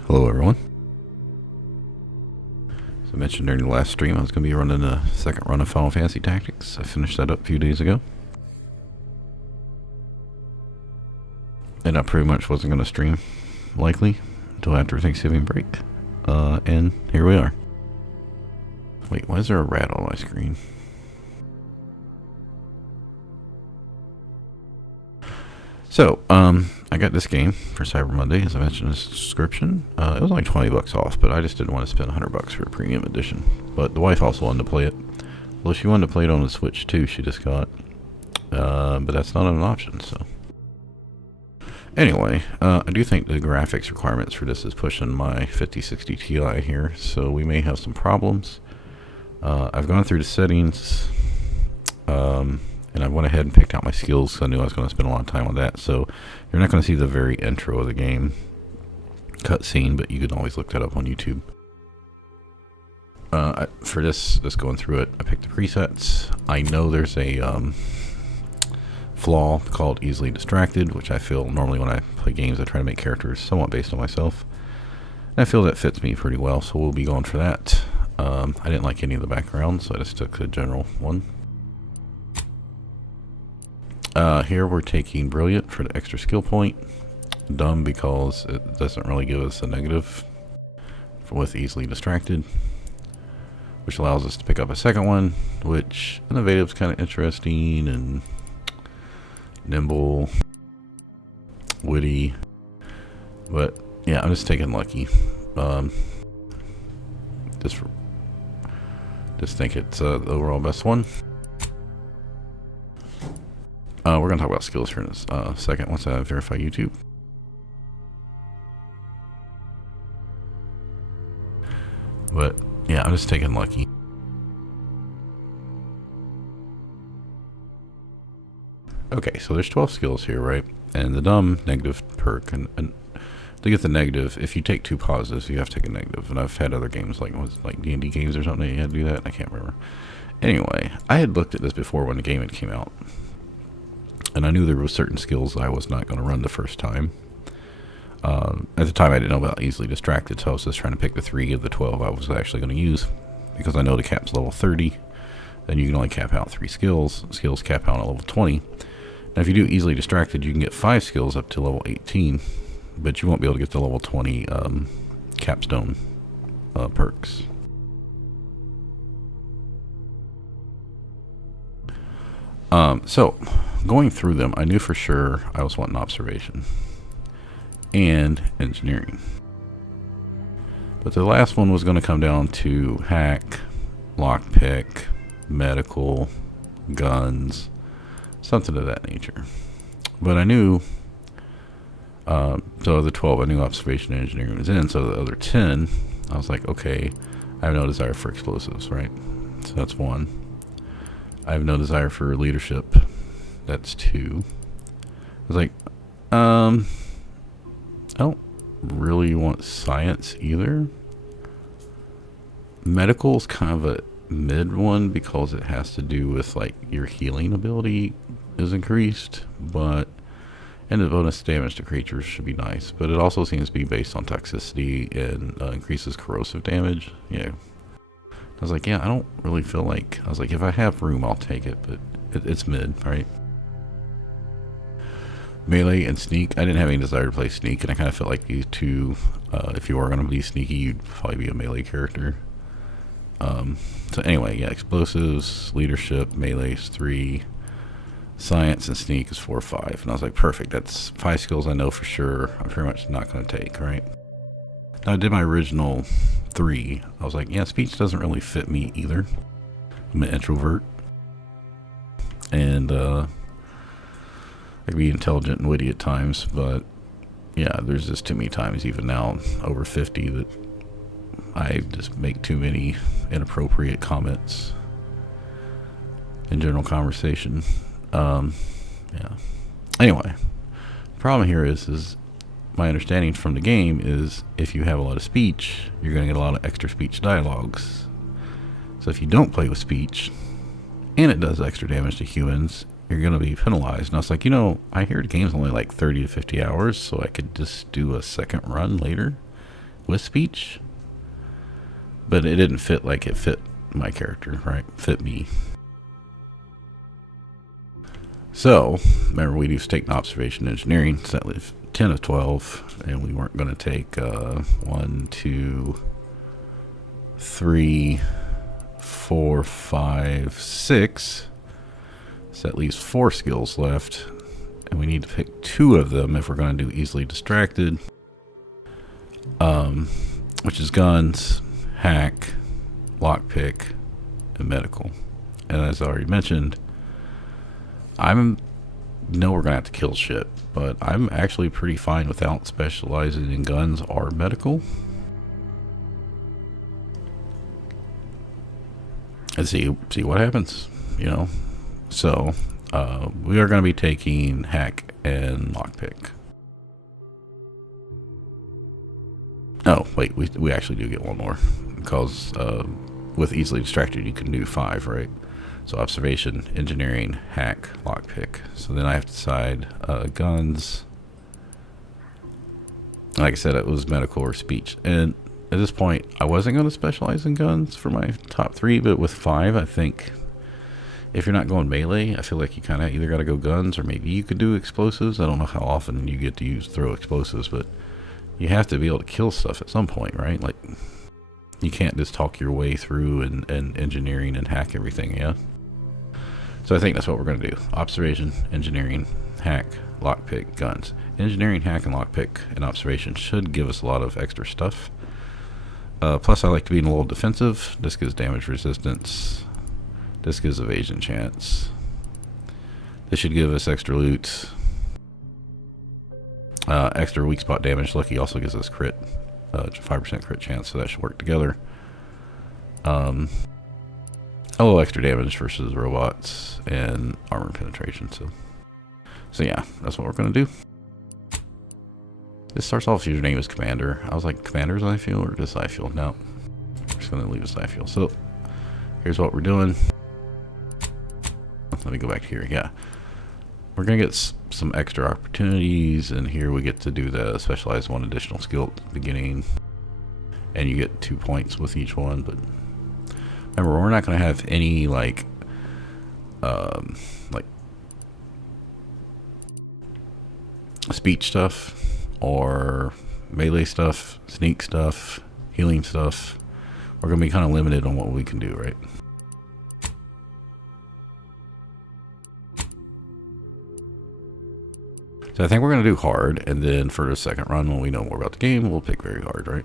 Hello everyone. As I mentioned during the last stream, I was going to be running a second run of Final Fantasy Tactics. I finished that up a few days ago. And I pretty much wasn't going to stream, likely, until after Thanksgiving break. And here we are. Wait, why is there a rat on my screen? So, I got this game for Cyber Monday, as I mentioned in the description. It was like 20 bucks off, but I just didn't want to spend 100 bucks for a premium edition. But the wife also wanted to play it. Well, she wanted to play it on the Switch too, she just got. But that's not an option, so. Anyway, I do think the graphics requirements for this is pushing my 5060 Ti here, so we may have some problems. I've gone through the settings, and I went ahead and picked out my skills, so I knew I was going to spend a lot of time on that. So you're not going to see the very intro of the game cutscene, but you can always look that up on YouTube. For this going through it, I picked the presets. I know there's a flaw called easily distracted, which I feel normally when I play games I try to make characters somewhat based on myself. And I feel that fits me pretty well, so we'll be going for that. I didn't like any of the background, so I just took the general one. Here we're taking Brilliant for the extra skill point. Dumb because it doesn't really give us a negative with easily distracted, which allows us to pick up a second one, which innovative is kind of interesting, and nimble, witty, but yeah, I'm just taking lucky. Just think it's the overall best one. We're going to talk about skills here in a second once I verify YouTube. But yeah, I'm just taking lucky. Okay, so there's 12 skills here, right? And the dumb negative perk, and to get the negative, if you take two positives, you have to take a negative. And I've had other games like D&D games or something that you had to do that. I can't remember. Anyway, I had looked at this before when the game had came out, and I knew there were certain skills I was not going to run the first time. At the time, I didn't know about easily distracted, so I was just trying to pick the 3 of the 12 I was actually going to use, because I know the cap's level 30, and you can only cap out 3 skills. Skills cap out at level 20. Now, if you do easily distracted, you can get 5 skills up to level 18, but you won't be able to get the level 20 capstone perks. So, going through them, I knew for sure I was wanting observation and engineering. But the last one was going to come down to hack, lockpick, medical, guns, something of that nature. But I knew, so the 12, I knew observation and engineering was in, so the other 10, I was like, okay, I have no desire for explosives, right? So that's 1. I have no desire for leadership. That's 2. I was like, I don't really want science either. Medical is kind of a mid one because it has to do with like your healing ability is increased, but and the bonus damage to creatures should be nice, but it also seems to be based on toxicity and increases corrosive damage. Yeah. I was like, yeah, I don't really feel like, I was like, if I have room, I'll take it, but it's mid, right? Melee and sneak, I didn't have any desire to play sneak, and I kind of felt like these two, if you were going to be sneaky, you'd probably be a melee character. So anyway, yeah, explosives, leadership, melee is 3, science and sneak is 4 or 5, and I was like, perfect, that's 5 skills I know for sure I'm pretty much not going to take, right? Now I did my original 3. I was like, yeah, speech doesn't really fit me either. I'm an introvert, and I can be intelligent and witty at times, but yeah, there's just too many times, even now over 50, that I just make too many inappropriate comments in general conversation. Yeah. Anyway, the problem here is my understanding from the game is if you have a lot of speech, you're going to get a lot of extra speech dialogues. So if you don't play with speech and it does extra damage to humans, you're going to be penalized. And I was like, you know, I hear the game's only like 30 to 50 hours, so I could just do a second run later with speech, but it didn't fit like it fit my character, right? Fit me. So, remember we do state and observation engineering, so that leaves 10 of 12, and we weren't going to take 1, 2, 3, 4, 5, 6. So that leaves 4 skills left, and we need to pick 2 of them if we're going to do easily distracted, which is guns, hack, lockpick, and medical. And as I already mentioned, we're gonna have to kill shit, but I'm actually pretty fine without specializing in guns or medical. And see what happens, you know. So we are going to be taking hack and lockpick. Oh wait, we actually do get one more, because with easily distracted you can do 5, right? So observation, engineering, hack, lockpick. So then I have to decide guns. Like I said, it was medical or speech. And at this point, I wasn't going to specialize in guns for my top 3, but with 5, I think if you're not going melee, I feel like you kind of either got to go guns, or maybe you could do explosives. I don't know how often you get to throw explosives, but you have to be able to kill stuff at some point, right? Like, you can't just talk your way through and engineering and hack everything, yeah? So I think that's what we're going to do. Observation, engineering, hack, lockpick, guns. Engineering, hack, and lockpick and observation should give us a lot of extra stuff. Plus, I like to be a little defensive. This gives damage resistance. This gives evasion chance. This should give us extra loot. Extra weak spot damage. Lucky also gives us crit. 5% crit chance, so that should work together. A little extra damage versus robots and armor penetration. So yeah, that's what we're gonna do. This starts off username as Commander. I was like, Commander's Zyfiel or just Zyfiel? No, we're just gonna leave it Zyfiel. So here's what we're doing. Let me go back here. Yeah, we're gonna get some extra opportunities, and here we get to do the specialized 1 additional skill at the beginning, and you get 2 points with each one. But remember, we're not gonna have any like speech stuff or melee stuff, sneak stuff, healing stuff. We're gonna be kind of limited on what we can do, right? So I think we're going to do hard, and then for the second run, when we know more about the game, we'll pick very hard, right?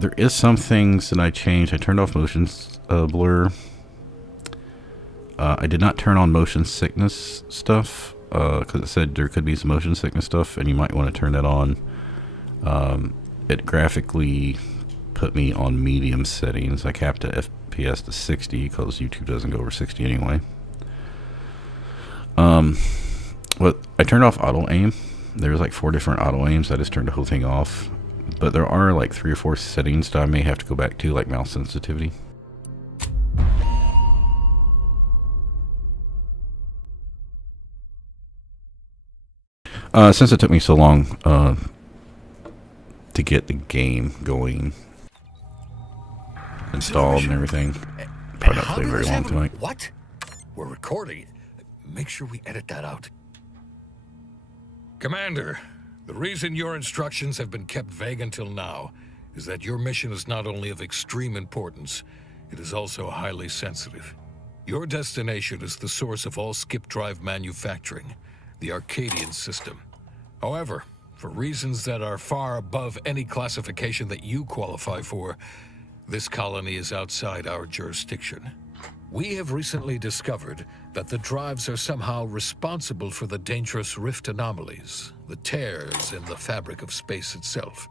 There is some things that I changed. I turned off motion blur. I did not turn on motion sickness stuff, because it said there could be some motion sickness stuff, and you might want to turn that on. It graphically put me on medium settings. I capped the FPS to 60, because YouTube doesn't go over 60 anyway. But I turned off auto aim. There's like 4 different auto aims. I just turned the whole thing off. But there are like 3 or 4 settings that I may have to go back to, like mouse sensitivity. Since it took me so long to get the game going, installed and everything, probably not play very long tonight. What? We're recording. Make sure we edit that out. Commander, the reason your instructions have been kept vague until now is that your mission is not only of extreme importance, it is also highly sensitive. Your destination is the source of all skip drive manufacturing, the Arcadian system. However, for reasons that are far above any classification that you qualify for, this colony is outside our jurisdiction. We have recently discovered that the drives are somehow responsible for the dangerous rift anomalies, the tears in the fabric of space itself.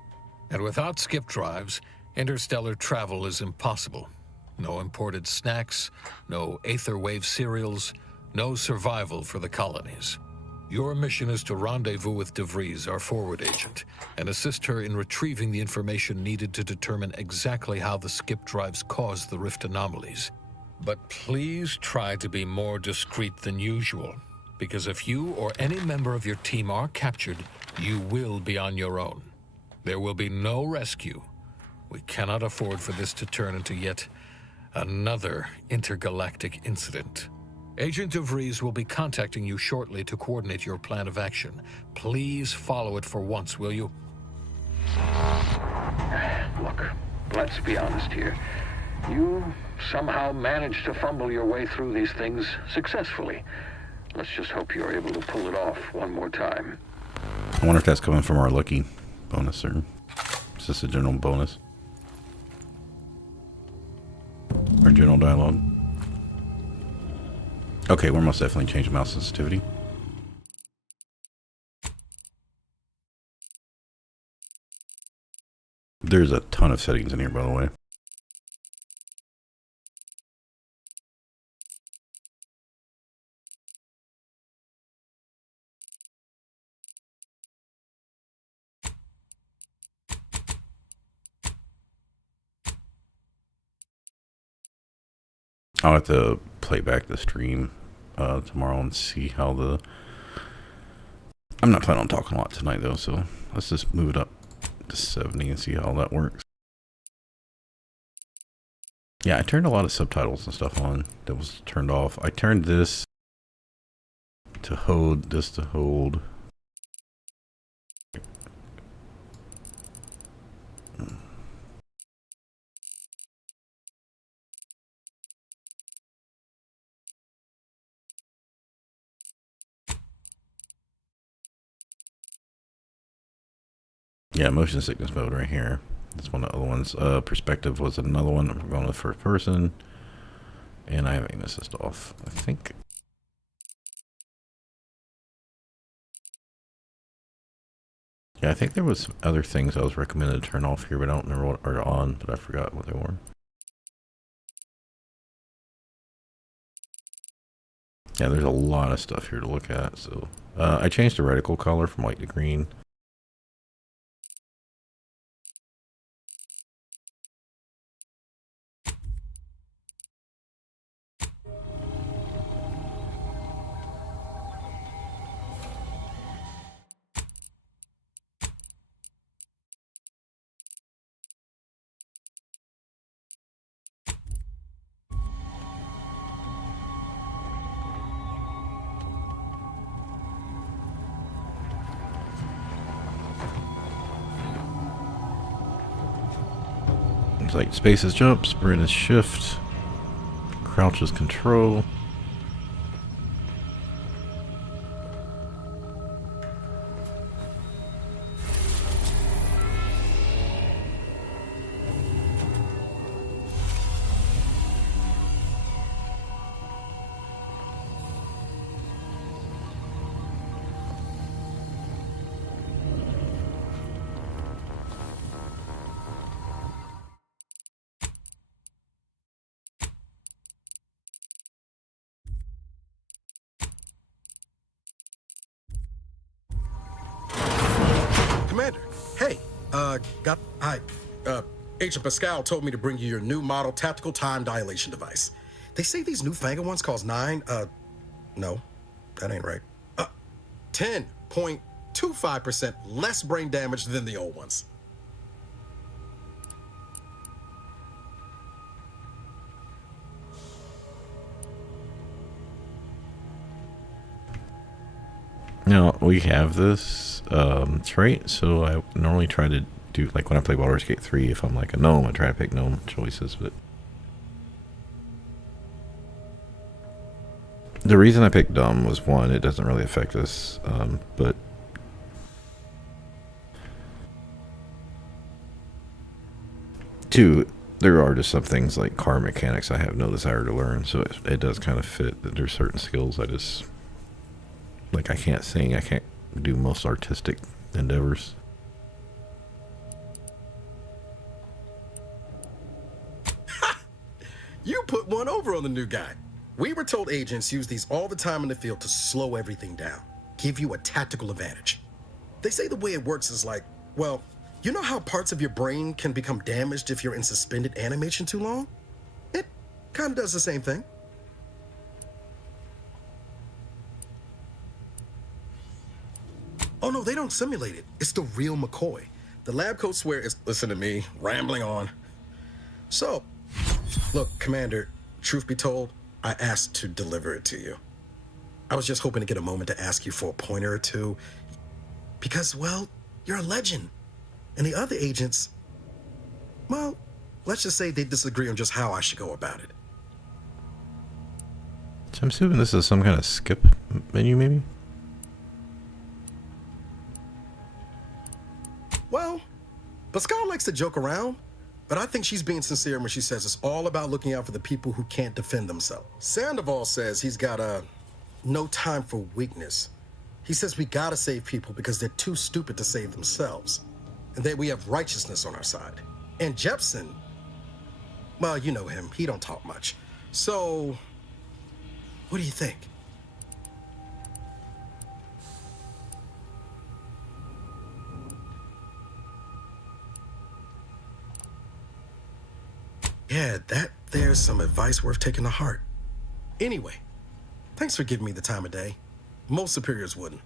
And without skip drives, interstellar travel is impossible. No imported snacks, no aether wave cereals, no survival for the colonies. Your mission is to rendezvous with DeVries, our forward agent, and assist her in retrieving the information needed to determine exactly how the skip drives cause the rift anomalies. But please try to be more discreet than usual. Because if you or any member of your team are captured, you will be on your own. There will be no rescue. We cannot afford for this to turn into yet another intergalactic incident. Agent DeVries will be contacting you shortly to coordinate your plan of action. Please follow it for once, will you? Look, let's be honest here. You somehow managed to fumble your way through these things successfully. Let's just hope you're able to pull it off one more time. I wonder if that's coming from our lucky bonus, or is this a general bonus? Or general dialogue? Okay, we're most definitely changing mouse sensitivity. There's a ton of settings in here, by the way. I'll have to play back the stream tomorrow and see how the... I'm not planning on talking a lot tonight, though, so let's just move it up to 70 and see how that works. Yeah, I turned a lot of subtitles and stuff on that was turned off. I turned this to hold, this to hold. Yeah, motion sickness mode right here. That's one of the other ones. Perspective was another one. We're going to first person. And I have aim assist off, I think. Yeah, I think there was other things I was recommended to turn off here, but I don't remember what are on, but I forgot what they were. Yeah, there's a lot of stuff here to look at. So I changed the reticle color from white to green. It's like space is jump, sprint is shift, crouch is control. Commander, hey, Agent Pascal told me to bring you your new model tactical time dilation device. They say these newfangled ones cause no, that ain't right. 10.25% less brain damage than the old ones. Now, we have this trait, so I normally try to do, like when I play Baldur's Gate 3, if I'm like a gnome, I try to pick gnome choices, but the reason I picked dumb was, one, it doesn't really affect us, but two, there are just some things like car mechanics I have no desire to learn, so it does kind of fit that there's certain skills I just, like, I can't sing, I can't do most artistic endeavors. You put one over on the new guy. We were told agents use these all the time in the field to slow everything down, give you a tactical advantage. They say the way it works is like, well, you know how parts of your brain can become damaged if you're in suspended animation too long? It kind of does the same thing. Oh no, they don't simulate it. It's the real McCoy. The lab coats swear it's... Listen to me, rambling on. So, look, Commander, truth be told, I asked to deliver it to you. I was just hoping to get a moment to ask you for a pointer or two. Because, well, you're a legend. And the other agents, well, let's just say they disagree on just how I should go about it. So I'm assuming this is some kind of skip menu, maybe? Well, Pascal likes to joke around, but I think she's being sincere when she says it's all about looking out for the people who can't defend themselves. Sandoval says he's got no time for weakness. He says we gotta save people because they're too stupid to save themselves, and that we have righteousness on our side. And Jepson, well, you know him, he don't talk much. So, what do you think? Yeah, there's some advice worth taking to heart. Anyway, thanks for giving me the time of day. Most superiors wouldn't.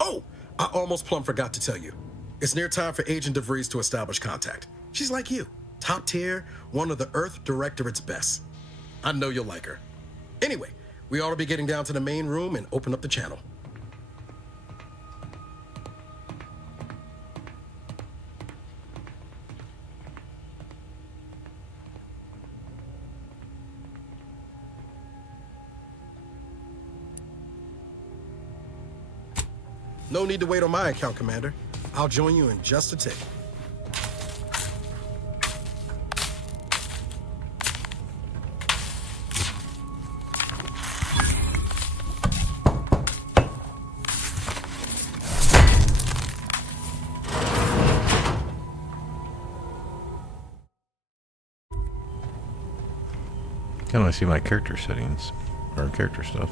Oh, I almost plumb forgot to tell you. It's near time for Agent DeVries to establish contact. She's like you, top tier, one of the Earth Directorate's best. I know you'll like her. Anyway, we ought to be getting down to the main room and open up the channel. No need to wait on my account, Commander. I'll join you in just a tick. Kind of see my character settings or character stuff.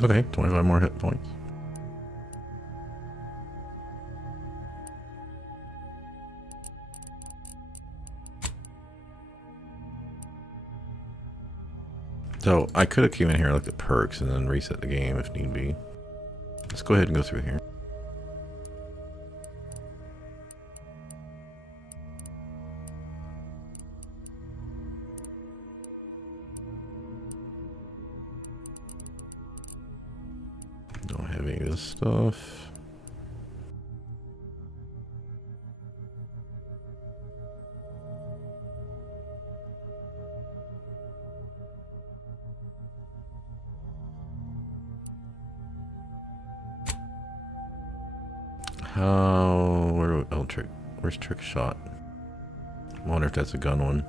Okay, 25 more hit points. So I could have came in here and looked at perks and then reset the game if need be. Let's go ahead and go through here. Don't have any of this stuff. Where's trick shot? I wonder if that's a gun one.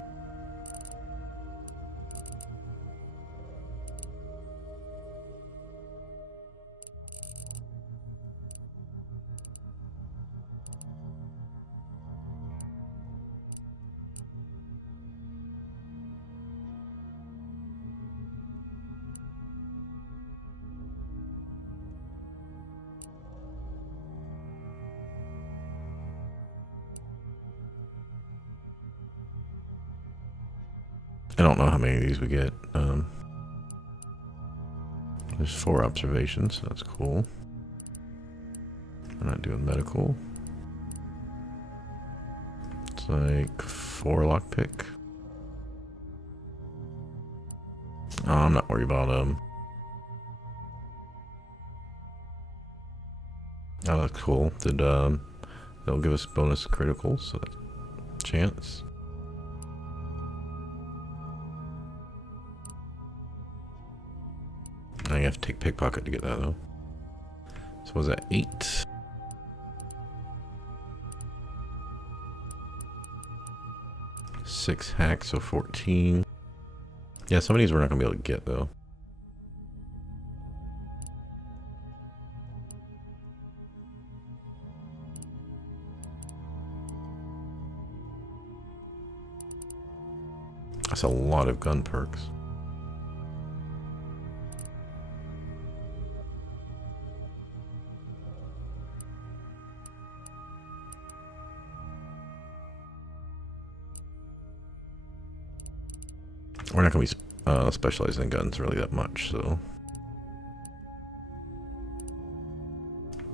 I don't know how many of these we get. There's 4 observations, so that's cool. I'm not doing medical. It's like 4 lockpick. Oh, I'm not worried about them. Oh, that's cool. They'll give us bonus criticals, so that's a chance. have to take pickpocket to get that though. So was that 8? Six hack, so 14. Yeah, some of these we're not gonna be able to get though. That's a lot of gun perks. We're not going to be specializing in guns really that much, so.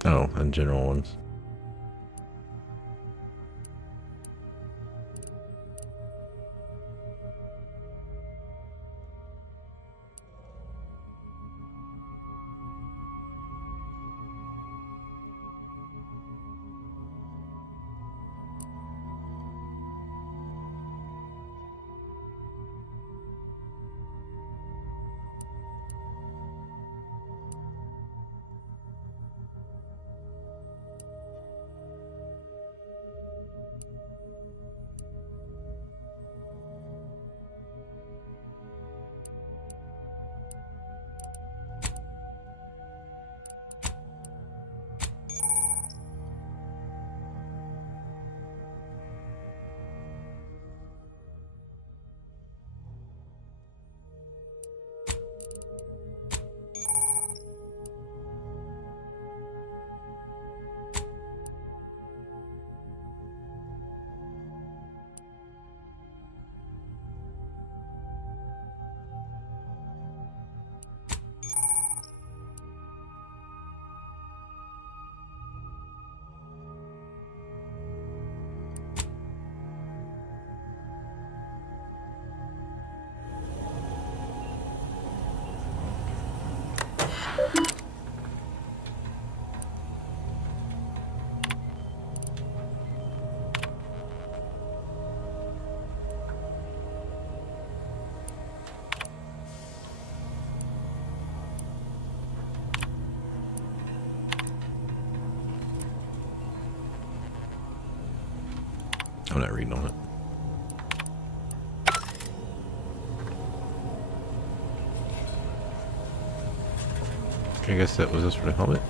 Oh, and general ones. I'm not reading on it. Okay, I guess that was this for the helmet.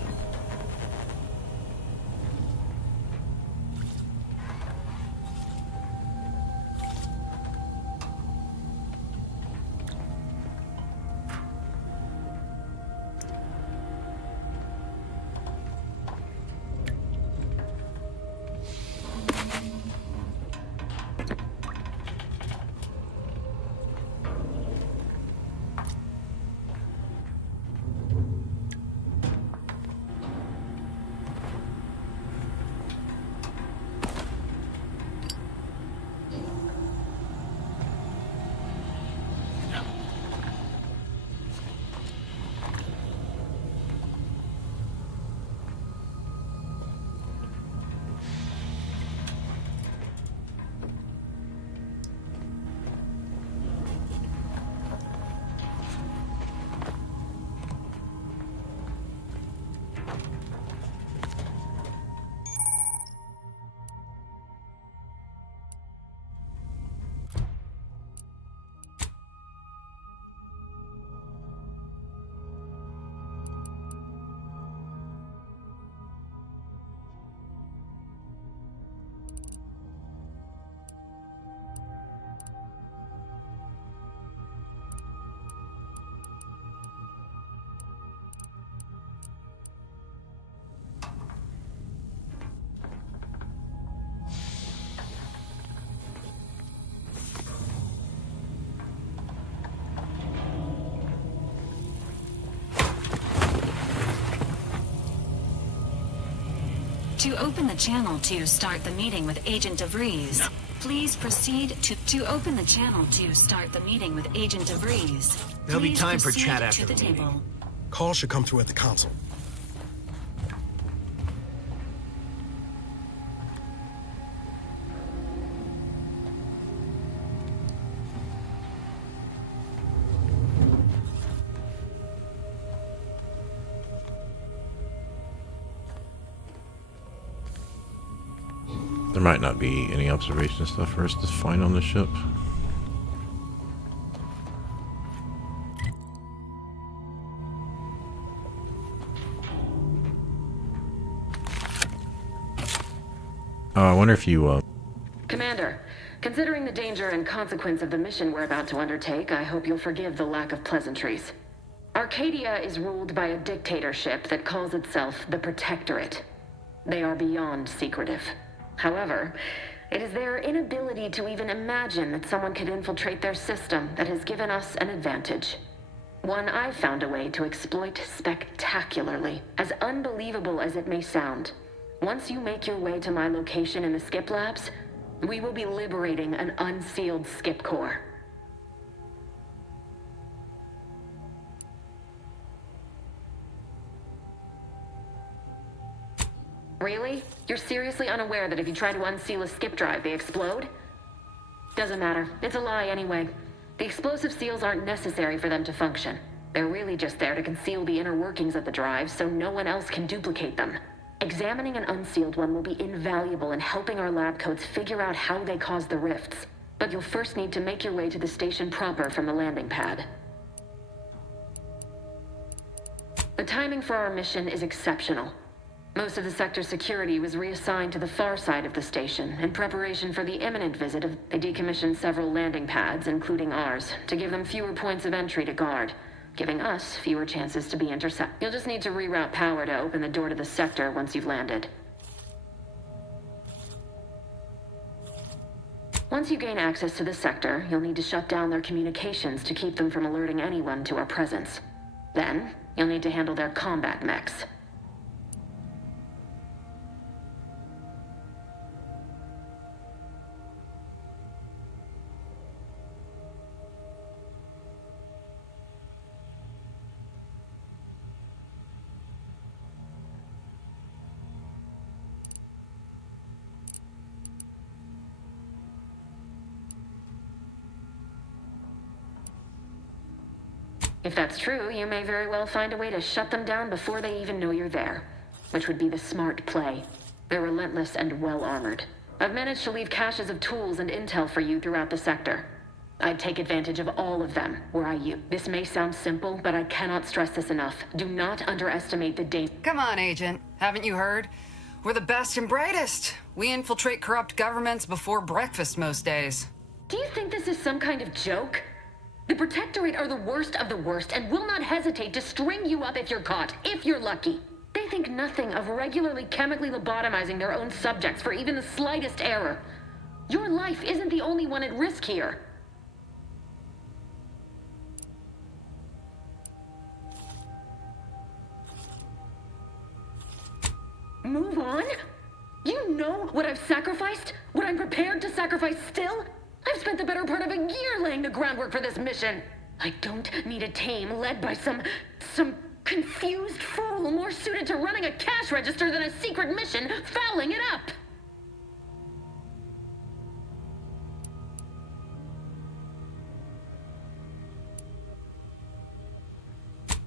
To open the channel to start the meeting with Agent DeVries, please proceed to open the channel to start the meeting with Agent DeVries. There'll be Please time for proceed chat to after the the table. meeting. Call should come through at the console. There might not be any observation stuff for us to find on the ship. I wonder if you, Commander, considering the danger and consequence of the mission we're about to undertake, I hope you'll forgive the lack of pleasantries. Arcadia is ruled by a dictatorship that calls itself the Protectorate. They are beyond secretive. However, it is their inability to even imagine that someone could infiltrate their system that has given us an advantage. One I've found a way to exploit spectacularly, as unbelievable as it may sound. Once you make your way to my location in the Skip Labs, we will be liberating an unsealed Skip core. Really? You're seriously unaware that if you try to unseal a skip drive, they explode? Doesn't matter. It's a lie anyway. The explosive seals aren't necessary for them to function. They're really just there to conceal the inner workings of the drive so no one else can duplicate them. Examining an unsealed one will be invaluable in helping our lab coats figure out how they caused the rifts. But you'll first need to make your way to the station proper from the landing pad. The timing for our mission is exceptional. Most of the sector's security was reassigned to the far side of the station in preparation for the imminent visit of... They decommissioned several landing pads, including ours, to give them fewer points of entry to guard, giving us fewer chances to be intercepted. You'll just need to reroute power to open the door to the sector once you've landed. Once you gain access to the sector, you'll need to shut down their communications to keep them from alerting anyone to our presence. Then, you'll need to handle their combat mechs. If that's true, you may very well find a way to shut them down before they even know you're there, which would be the smart play. They're relentless and well-armored. I've managed to leave caches of tools and intel for you throughout the sector. I'd take advantage of all of them, were I you. This may sound simple, but I cannot stress this enough. Do not underestimate the danger. Come on, Agent. Haven't you heard? We're the best and brightest. We infiltrate corrupt governments before breakfast most days. Do you think this is some kind of joke? The Protectorate are the worst of the worst and will not hesitate to string you up if you're caught, if you're lucky. They think nothing of regularly chemically lobotomizing their own subjects for even the slightest error. Your life isn't the only one at risk here. Move on? You know what I've sacrificed? What I'm prepared to sacrifice still? I've spent the better part of a year laying the groundwork for this mission. I don't need a team led by some confused fool more suited to running a cash register than a secret mission fouling it up.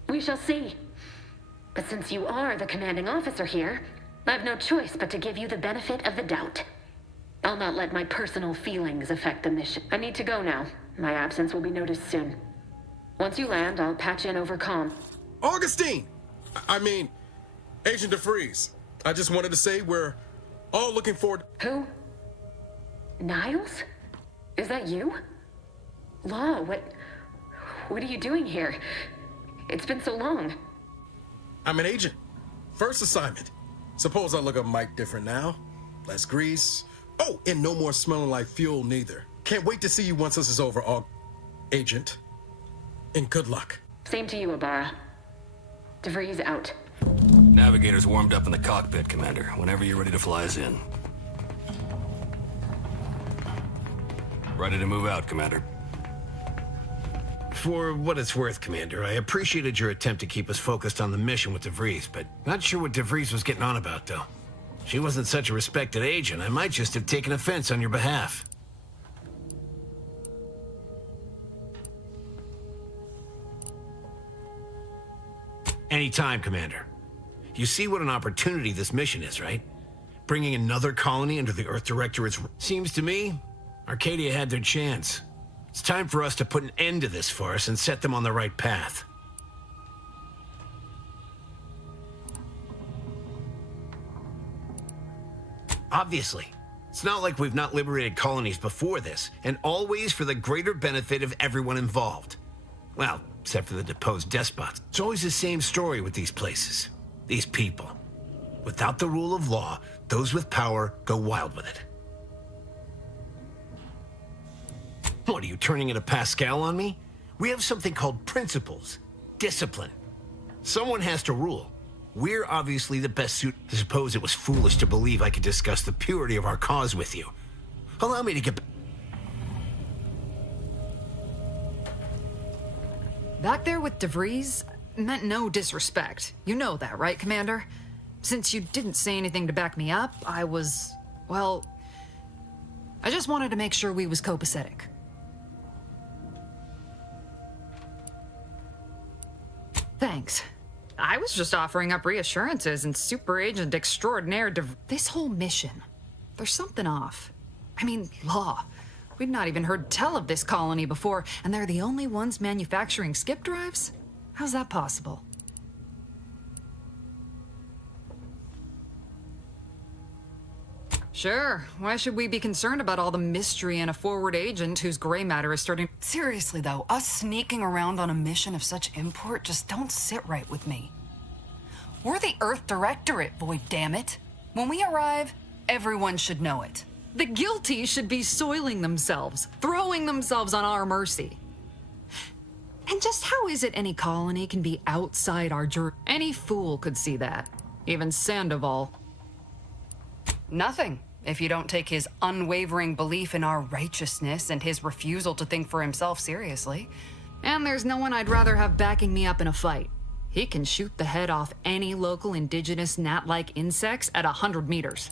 We shall see. But since you are the commanding officer here, I've no choice but to give you the benefit of the doubt. I'll not let my personal feelings affect the mission. I need to go now. My absence will be noticed soon. Once you land, I'll patch in over comm. Augustine! I mean, Agent DeVries. I just wanted to say we're all looking forward... Who? Niles? Is that you? Law, what are you doing here? It's been so long. I'm an agent. First assignment. Suppose I look a mite different now. Less grease. Oh, and no more smelling like fuel neither. Can't wait to see you once this is over, Agent. And good luck. Same to you, Abara. DeVries out. Navigator's warmed up in the cockpit, Commander. Whenever you're ready to fly us in. Ready to move out, Commander. For what it's worth, Commander, I appreciated your attempt to keep us focused on the mission with DeVries, but not sure what DeVries was getting on about, though. She wasn't such a respected agent. I might just have taken offense on your behalf. Anytime, Commander. You see what an opportunity this mission is, right? Bringing another colony under the Earth Directorate's... Seems to me, Arcadia had their chance. It's time for us to put an end to this farce and set them on the right path. Obviously. It's not like we've not liberated colonies before this, and always for the greater benefit of everyone involved. Well, except for the deposed despots. It's always the same story with these places. These people. Without the rule of law, those with power go wild with it. What, are you turning into Pascal on me? We have something called principles. Discipline. Someone has to rule. We're obviously the best suit. I suppose it was foolish to believe I could discuss the purity of our cause with you. Allow me to get... Back there with DeVries meant no disrespect. You know that, right, Commander? Since you didn't say anything to back me up, I was... well... I just wanted to make sure we was copacetic. Thanks. I was just offering up reassurances and super agent extraordinaire this whole mission. There's something off. I mean, law. We've not even heard tell of this colony before, and they're the only ones manufacturing skip drives? How's that possible? Sure. Why should we be concerned about all the mystery in a forward agent whose gray matter is starting... Seriously, though, us sneaking around on a mission of such import just don't sit right with me. We're the Earth Directorate, Void, damn it. When we arrive, everyone should know it. The guilty should be soiling themselves, throwing themselves on our mercy. And just how is it any colony can be outside our Any fool could see that. Even Sandoval. Nothing. If you don't take his unwavering belief in our righteousness and his refusal to think for himself seriously. And there's no one I'd rather have backing me up in a fight. He can shoot the head off any local indigenous gnat-like insects at 100 meters.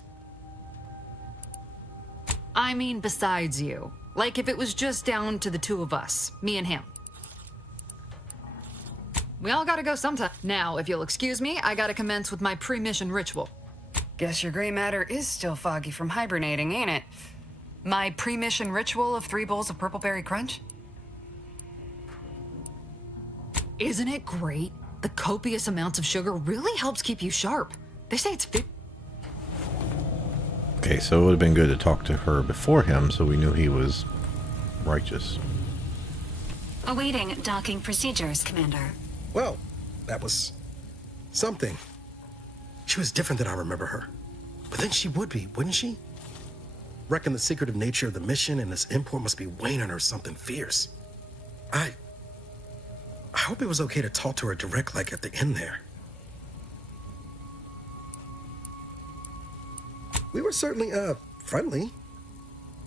I mean, besides you. Like if it was just down to the two of us, me and him. We all gotta go sometime. Now, if you'll excuse me, I gotta commence with my pre-mission ritual. Guess your gray matter is still foggy from hibernating, ain't it? My pre-mission ritual of 3 bowls of purple berry crunch? Isn't it great? The copious amounts of sugar really helps keep you sharp. They say it's fit. Okay, so it would have been good to talk to her before him so we knew he was righteous. Awaiting docking procedures, Commander. Well, that was something. She was different than I remember her. But then she would be, wouldn't she? Reckon the secretive nature of the mission and this import must be weighing on her something fierce. I hope it was okay to talk to her direct like at the end there. We were certainly, friendly.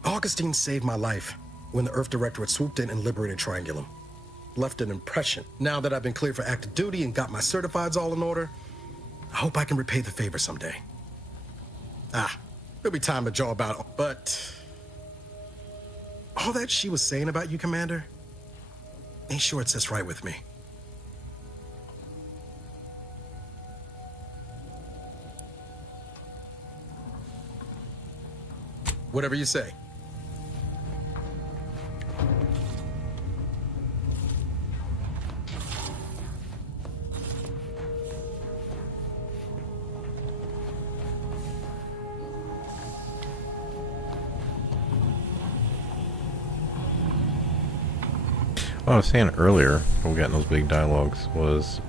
Augustine saved my life when the Earth Directorate swooped in and liberated Triangulum. Left an impression. Now that I've been cleared for active duty and got my certifieds all in order, I hope I can repay the favor someday. There'll be time to jaw about it, but all that she was saying about you, Commander, ain't sure it sits right with me. Whatever you say. What I was saying earlier, when we got in those big dialogues, was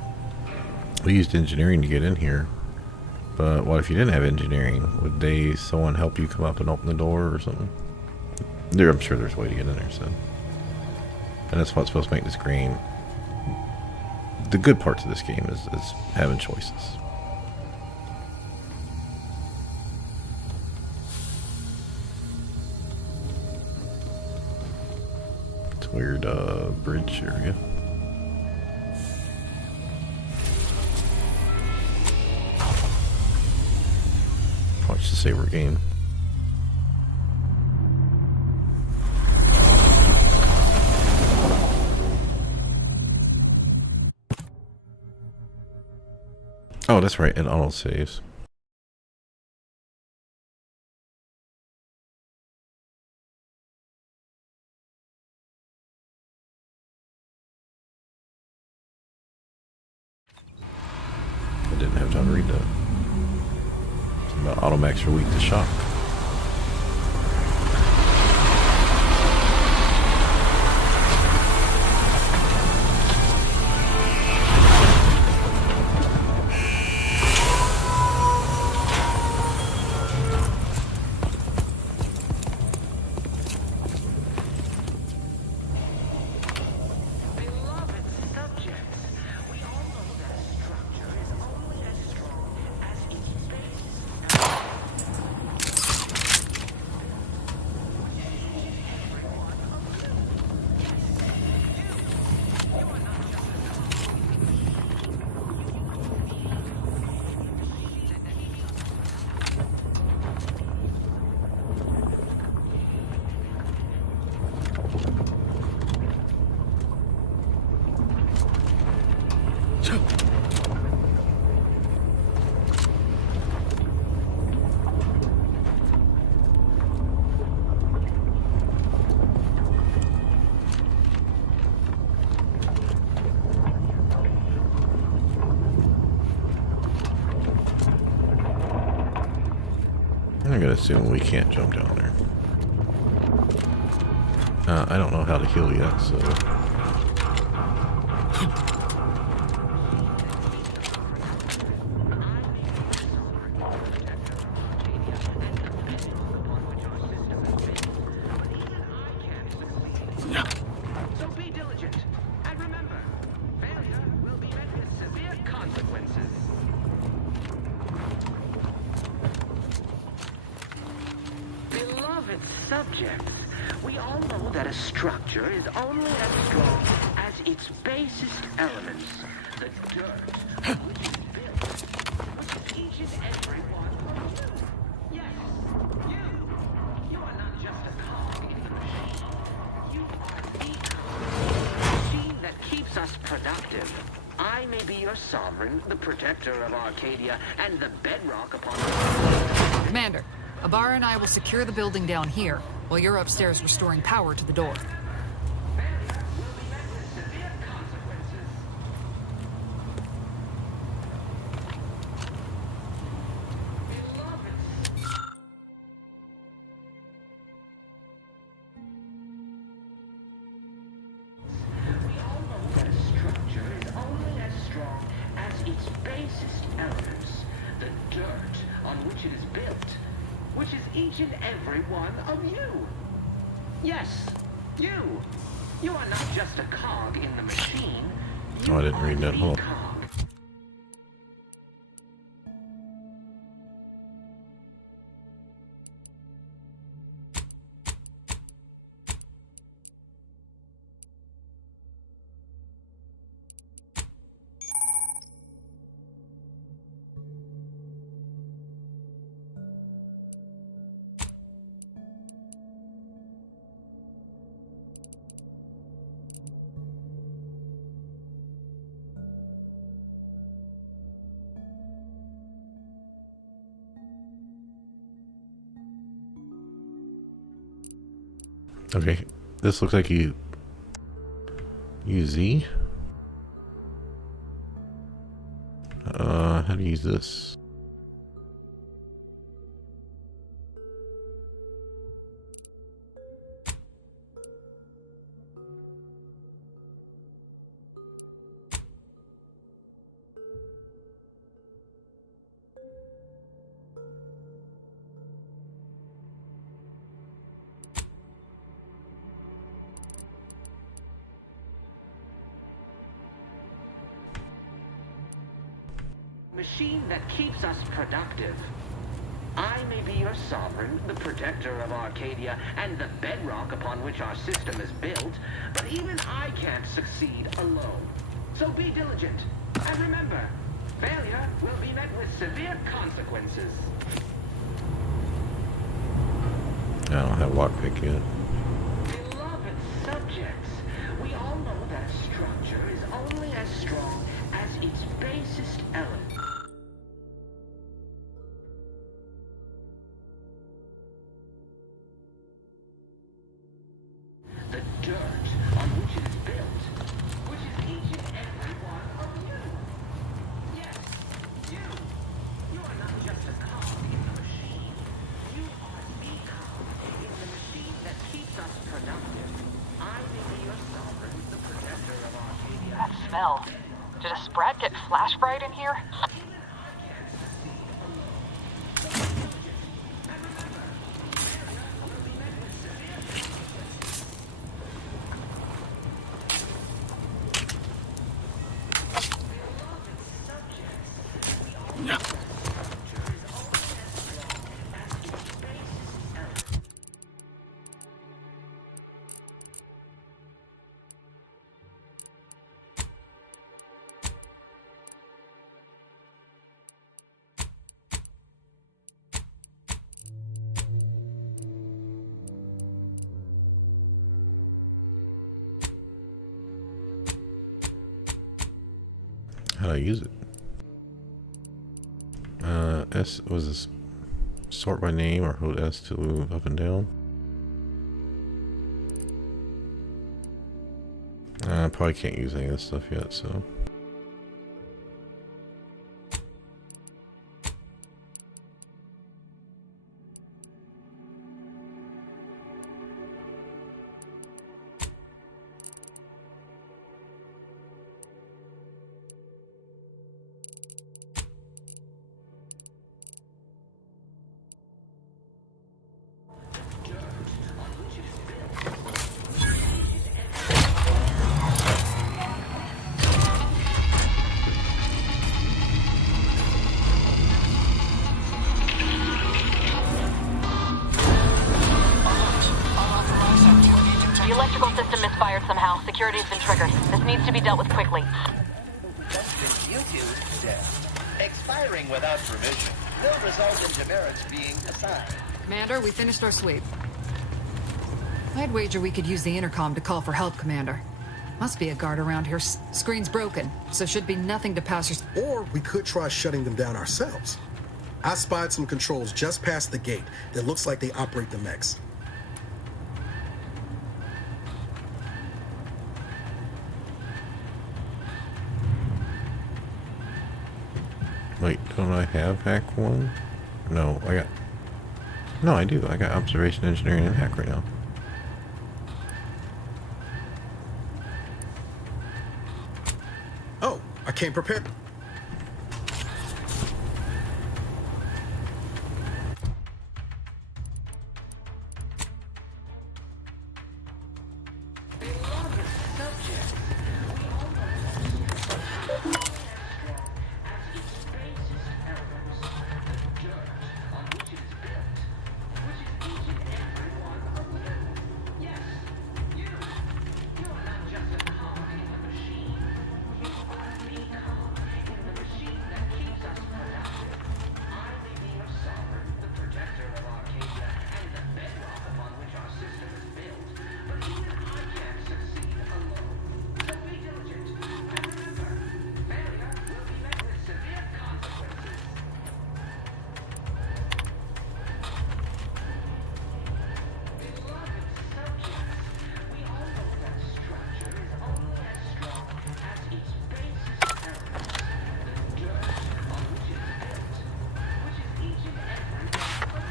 we used engineering to get in here. But what if you didn't have engineering? Would someone help you come up and open the door or something? I'm sure there's a way to get in there, so. And that's what's supposed to make this game. The good parts of this game is having choices. It's a weird bridge area. Watch the saber game. Oh, that's right, it auto saves. didn't have time to read that. Something about Automax are weak to shock. I'm gonna assume we can't jump down there. I don't know how to heal yet, so... So be diligent, and remember, failure will be met with severe consequences. Beloved subjects, we all know that a structure is only as strong as its basest elements, the dirt on which it's built, which is each and every one of you. Yes, you are not just a cog in the machine. You are the machine that keeps us productive. I may be your sovereign, the protector of Arcadia, and the bedrock upon which... Commander, Ibarra and I will secure the building down here, while you're upstairs restoring power to the door. Failure will be met with severe consequences. Beloved. We all know that a structure is only as strong as its basest elements, the dirt on which it is built, which is each and every one of you. Yes, you. You are not just a cog in the machine. Oh, I didn't read that. Hold on. Cog. Okay, this looks like you use Z. How to use this? Machine that keeps us productive. I may be your sovereign, the protector of Arcadia, and the bedrock upon which our system is built, but even I can't succeed alone. So be diligent, and remember, failure will be met with severe consequences. I don't have lockpick yet. Beloved subjects, we all know that a structure is only as strong as its basest element. The dirt on which it is built, which is each and every one of you. Yes, you. hell? Did a sprat get flash fried in here? How do I use it? S was this sort by name, or hold S to move up and down? I probably can't use any of this stuff yet, so. The electrical system misfired somehow. Security's been triggered. This needs to be dealt with quickly. Justice you used death. Expiring without permission will result in demerits being assigned. Commander, we finished our sweep. I'd wager we could use the intercom to call for help, Commander. Must be a guard around here. Screen's broken, so should be nothing to passers. Or we could try shutting them down ourselves. I spied some controls just past the gate that looks like they operate the mechs. Wait, don't I have hack 1? No, I got... No, I do. I got observation engineering and hack right now. Oh, I came prepared.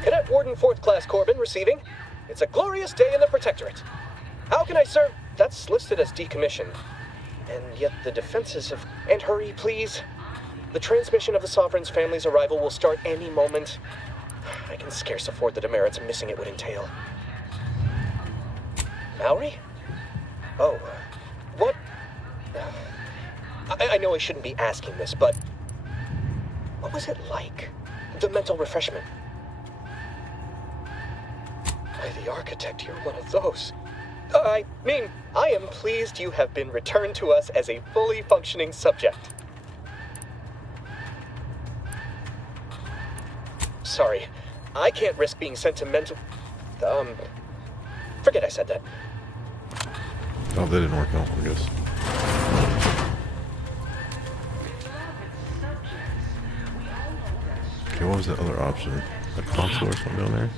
Cadet Warden 4th Class Corbin receiving. It's a glorious day in the Protectorate. How can I serve? That's listed as decommissioned. And yet the defenses of... And hurry, please. The transmission of the Sovereign's family's arrival will start any moment. I can scarce afford the demerits missing it would entail. Mallory? Oh. What? I know I shouldn't be asking this, but... What was it like? The mental refreshment. By the Architect, you're one of those. I mean, I am pleased you have been returned to us as a fully functioning subject. Sorry, I can't risk being sent to mental... Forget I said that. Oh, that didn't work out, I guess. Okay, what was the other option? A console or something down there?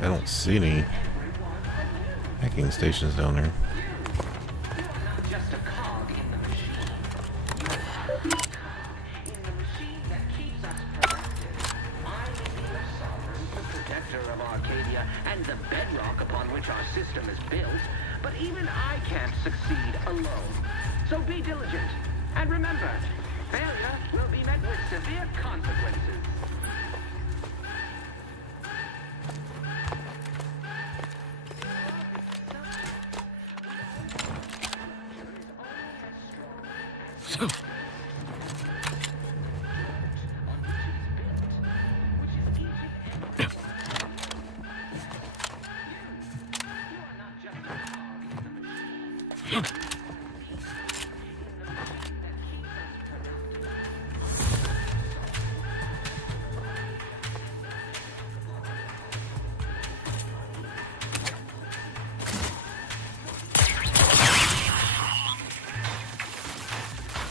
I don't see any hacking stations down there. Protector of Arcadia and the bedrock upon which our system is built, but even I can't succeed alone. So be diligent, and remember, failure will be met with severe consequences.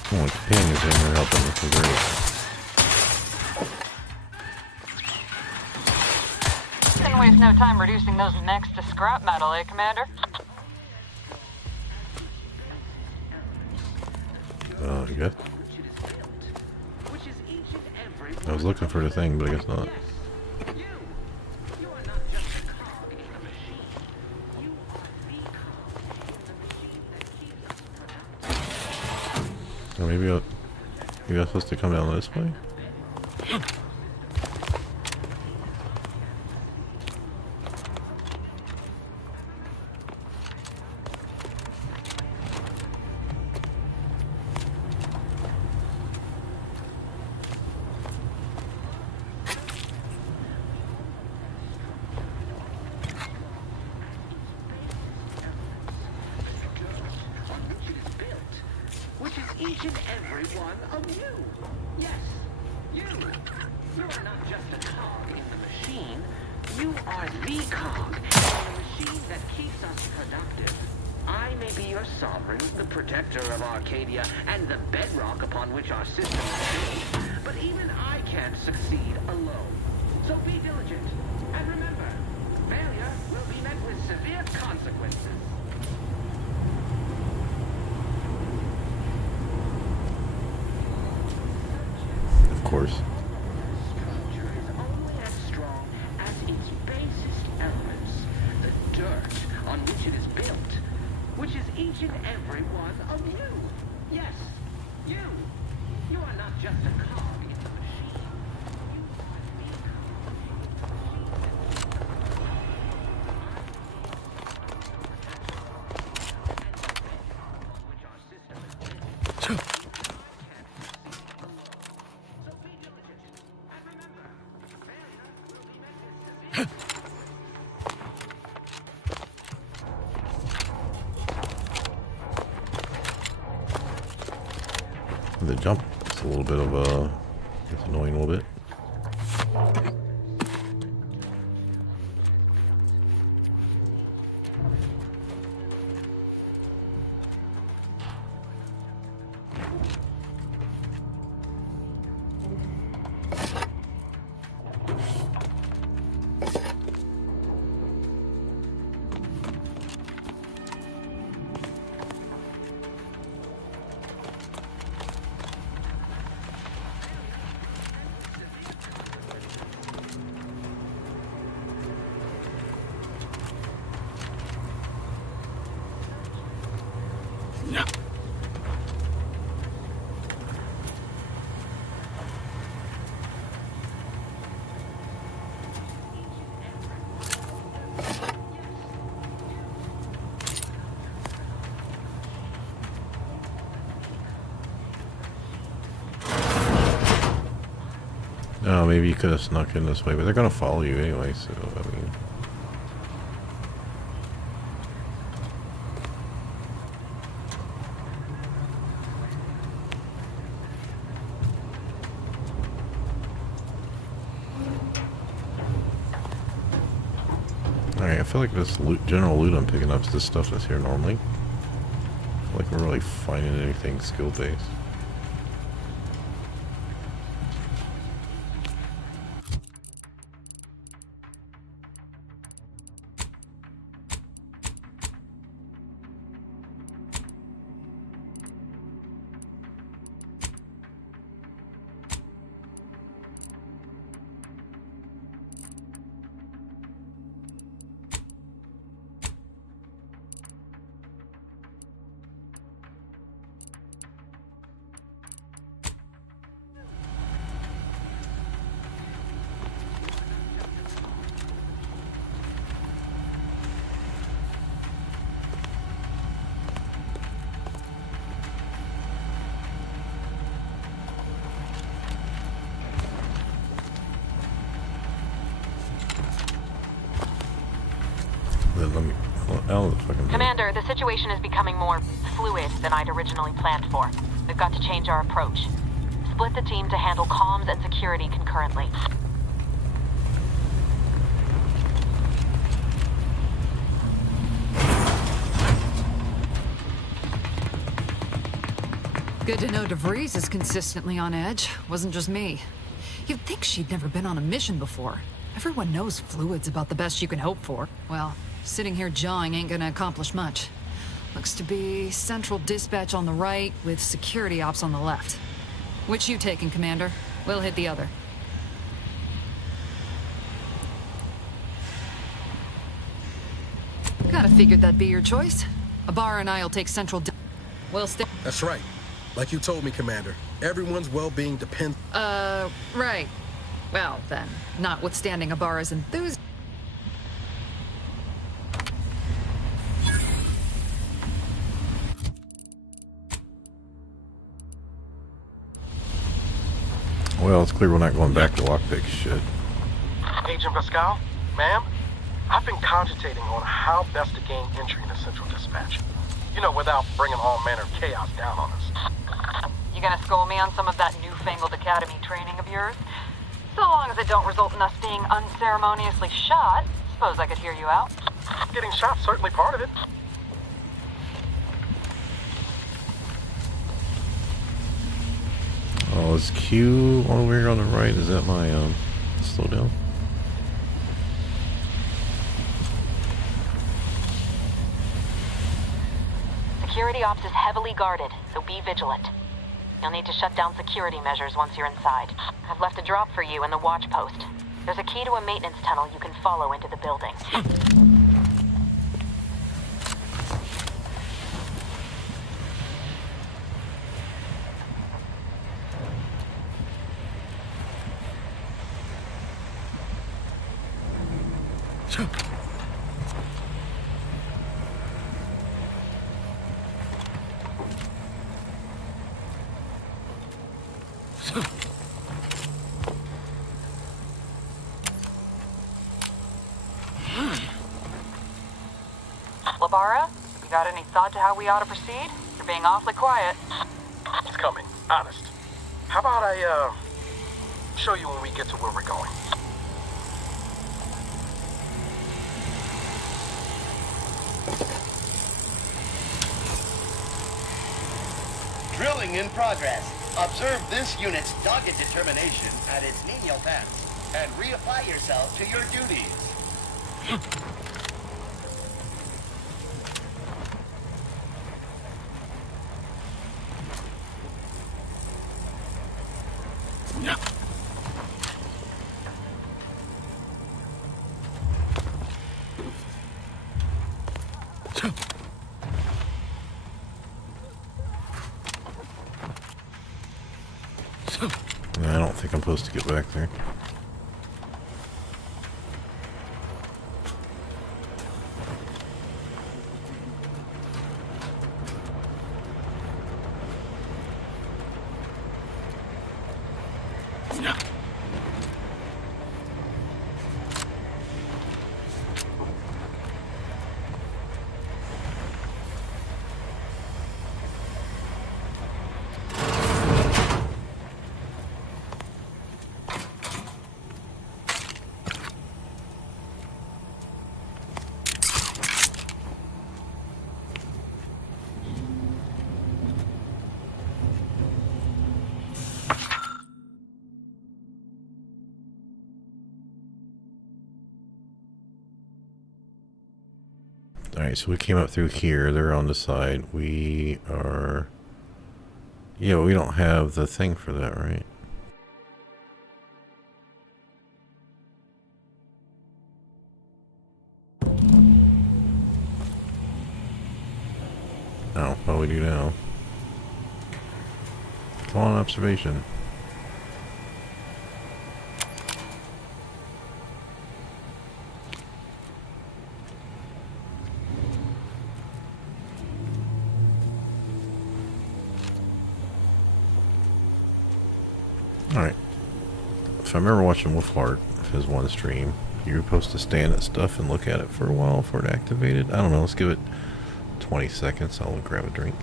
Oh, my companions in here helping, this is great. Didn't waste no time reducing those necks to scrap metal, eh, Commander? I guess. I was looking for the thing, but I guess not. Or maybe I'm supposed to come down this way? Which is each and every one of you. Yes, you. You are not just a cog in the machine. You are the cog in the machine that keeps us productive. I may be your sovereign, the protector of Arcadia, and the bedrock upon which our system is built. But even I can't succeed alone. So be diligent. And remember, failure will be met with severe consequences. Of course. Structure is only as strong as its basest elements, the dirt on which it is built, which is each and every one of you. Yes, you. You are not just a cog in the machine. You are the cog. Which our system is built. The jump is a little bit of it's annoying a little bit. Oh, maybe you could have snuck in this way, but they're gonna follow you anyway, so, I mean... Alright, I feel like this general loot I'm picking up is the stuff that's here normally. I feel like we're really finding anything skill-based. hell the fucking Commander, the situation is becoming more fluid than I'd originally planned for. We've got to change our approach. Split the team to handle comms and security concurrently. Good to know DeVries is consistently on edge. Wasn't just me. You'd think she'd never been on a mission before. Everyone knows fluid's about the best you can hope for. Well, sitting here jawing ain't gonna accomplish much. Looks to be central dispatch on the right with security ops on the left. Which you taking, Commander? We'll hit the other. Kinda figured that'd be your choice. Ibarra and I'll take central We'll stay. That's right. Like you told me, Commander. Everyone's well-being depends... Right. Well, then, notwithstanding Ibarra's enthusiasm... Well, it's clear we're not going back to lockpick shit. Agent Pascal, ma'am, I've been cogitating on how best to gain entry into Central Dispatch. You know, without bringing all manner of chaos down on us. You gonna school me on some of that newfangled academy training of yours? So long as it don't result in us being unceremoniously shot, suppose I could hear you out. Getting shot's certainly part of it. Oh, is Q over here on the right? Is that my, slow down? Security ops is heavily guarded, so be vigilant. You'll need to shut down security measures once you're inside. I've left a drop for you in the watch post. There's a key to a maintenance tunnel you can follow into the building. Labara, you got any thought to how we ought to proceed? You're being awfully quiet. It's coming, honest. How about I, show you when we get to where we're going? Drilling in progress. Observe this unit's dogged determination at its menial tasks, and reapply yourself to your duties. I don't think I'm supposed to get back there. Alright, so we came up through here. They're on the side. We are... Yeah, we don't have the thing for that, right? Oh, well, we do now. Come on, observation. Alright. If I remember watching Wolfheart, his one stream, You're supposed to stand at stuff and look at it for a while before it activated. I don't know. Let's give it 20 seconds. I'll grab a drink.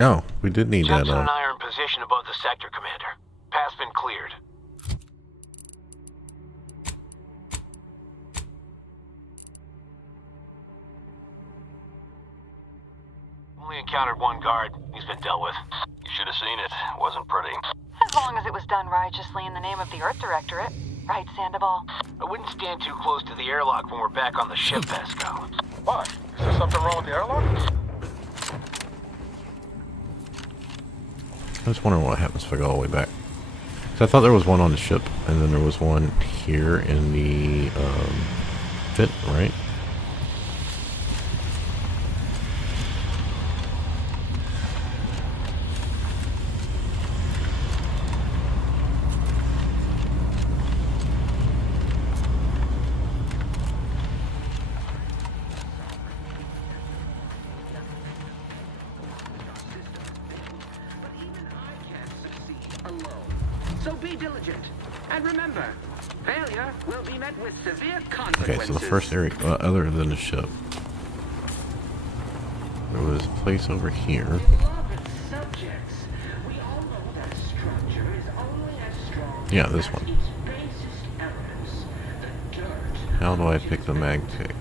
Oh, we did need that. Jensen and I are in position above the sector, Commander. Path's been cleared. Only encountered one guard. He's been dealt with. You should have seen it. Wasn't pretty. As long as it was done righteously in the name of the Earth Directorate. Right, Sandoval? I wouldn't stand too close to the airlock when we're back on the ship, Pascal. Why? Is there something wrong with the airlock? I was wondering what happens if I go all the way back. So I thought there was one on the ship, and then there was one here in the fit, right? So be diligent. And remember, failure will be met with severe Okay, consequences. so the first area, other than the ship, there was a place over here. Beloved subjects, we all know that a structure is only as strong Yeah, this one. as its basest elements, the dirt. How do I pick the mag pick?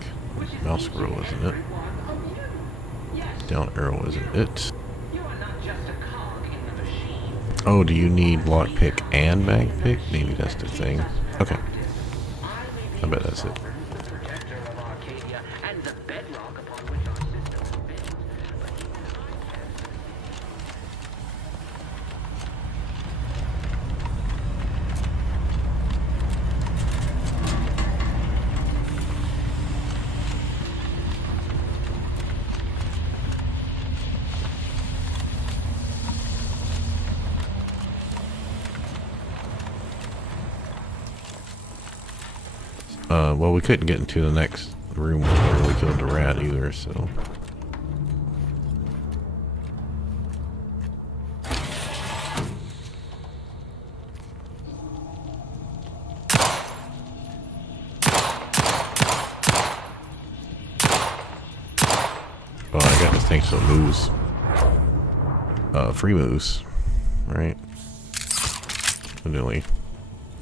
Mouse scroll, isn't it? Down arrow, isn't it? Oh, do you need lockpick and mag pick? Maybe that's the thing. Okay. I bet that's it. Well, we couldn't get into the next room where we killed the rat either, so... Oh, I got this thing so it moves. Free moves, right? Literally.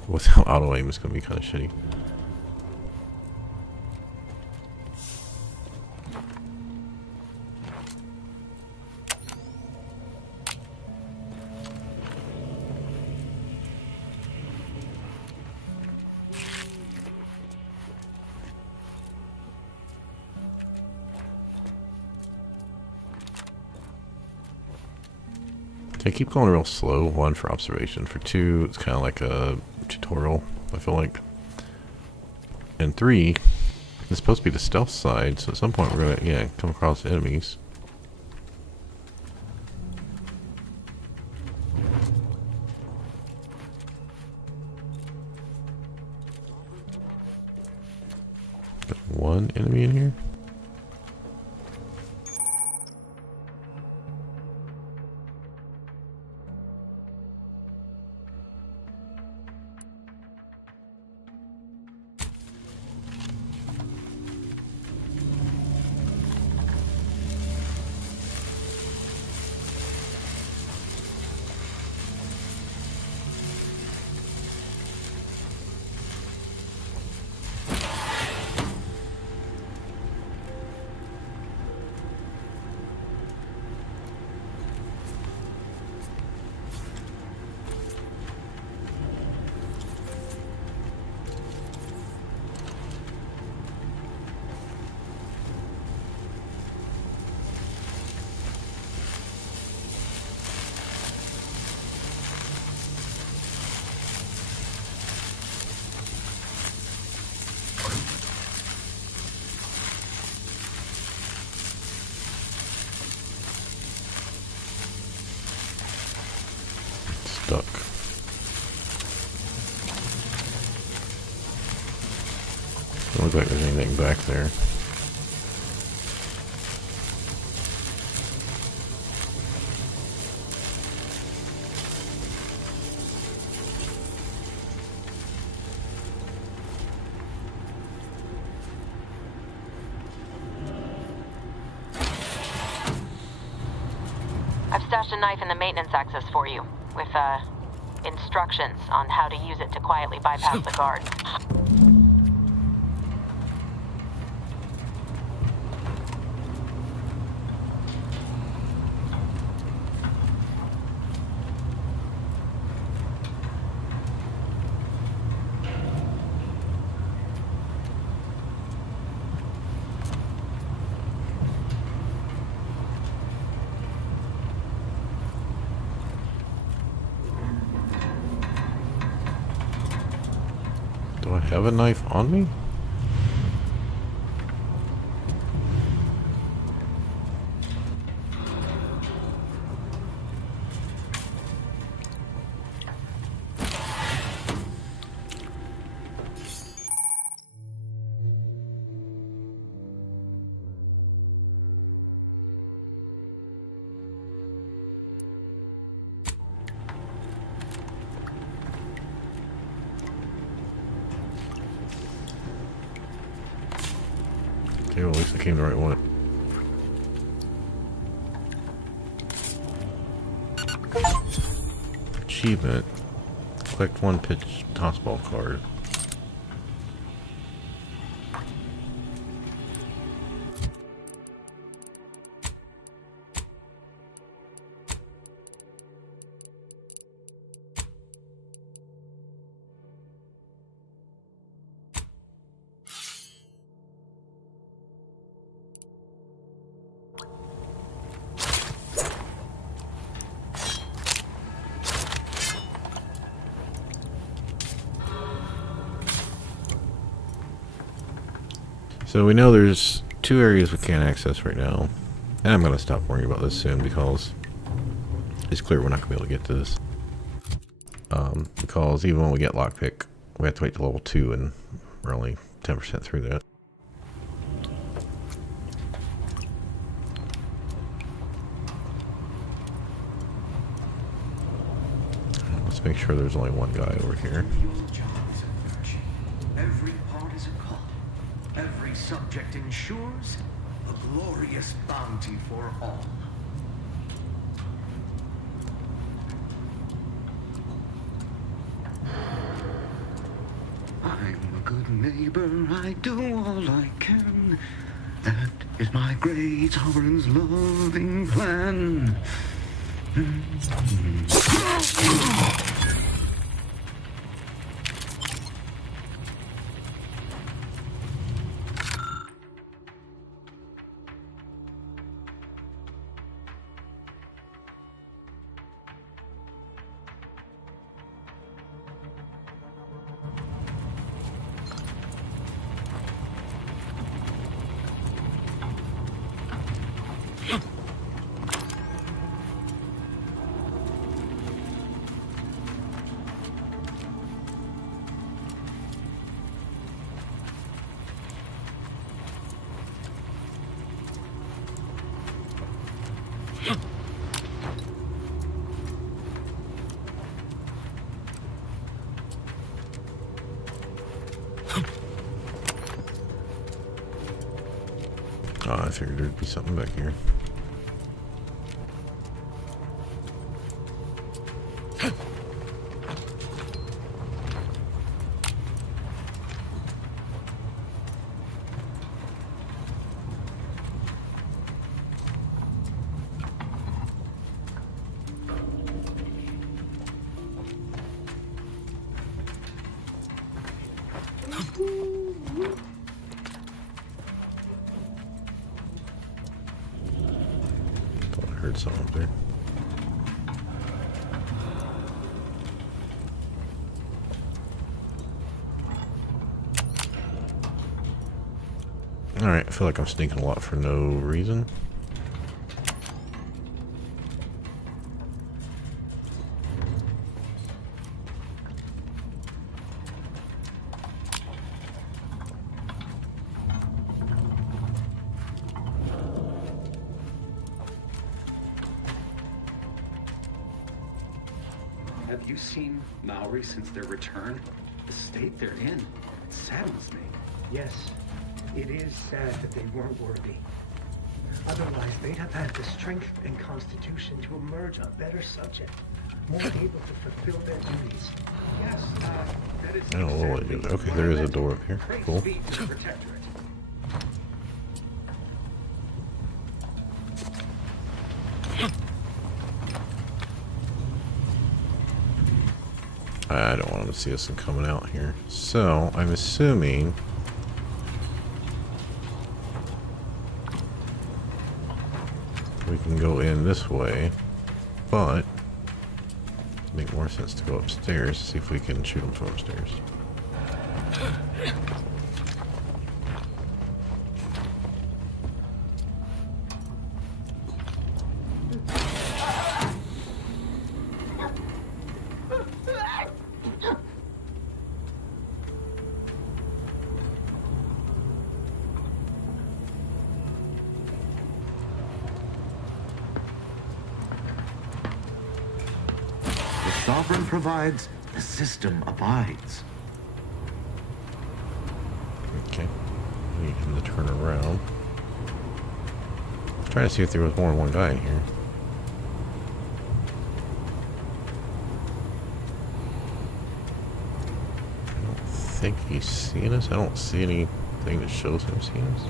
Without auto aim, it's gonna be kind of shitty. I keep going real slow. 1 for observation. For 2, it's kind of like a tutorial, I feel like. And 3, it's supposed to be the stealth side, so at some point we're gonna, yeah, come across enemies. Got 1 enemy in here. stuck. Doesn't look like there's anything back there. I've stashed a knife in the maintenance access for you, with, instructions on how to use it to quietly bypass the guards. Do I have a knife on me? Okay, well, at least I came the right one. Achievement. Collect one pitch tossball card. So we know there's 2 areas we can't access right now. And I'm going to stop worrying about this soon because it's clear we're not going to be able to get to this. Because even when we get lockpick, we have to wait to level 2 and we're only 10% through that. Let's make sure there's only one guy over here. Every part is a call. Every subject ensures a glorious bounty for all. I'm a good neighbor, I do all I can. That is my great sovereign's loving plan. Oh, I figured there'd be something back here. Thought I heard something up there. Alright, I feel like I'm sneaking a lot for no reason. Have you seen Maori since their return? The state they're in saddens me. Yes, it is sad that they weren't worthy. Otherwise, they'd have had the strength and constitution to emerge a better subject, more able to fulfill their duties. Yes, that is. I don't know what it is. Okay, there is a door up here. Cool. Speed to the Protectorate. I don't want them to see us coming out here. So, I'm assuming... we can go in this way, but... it'd make more sense to go upstairs, see if we can shoot them from upstairs. Sovereign provides, the system abides. Okay. We need him to turn around. I'm trying to see if there was more than one guy in here. I don't think he's seeing us. I don't see anything that shows him seeing us.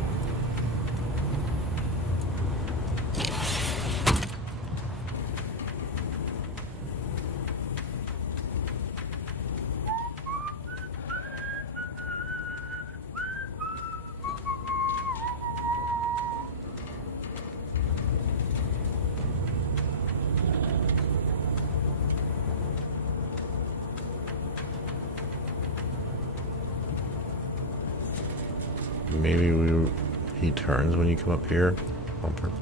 Maybe he turns when you come up here on purpose.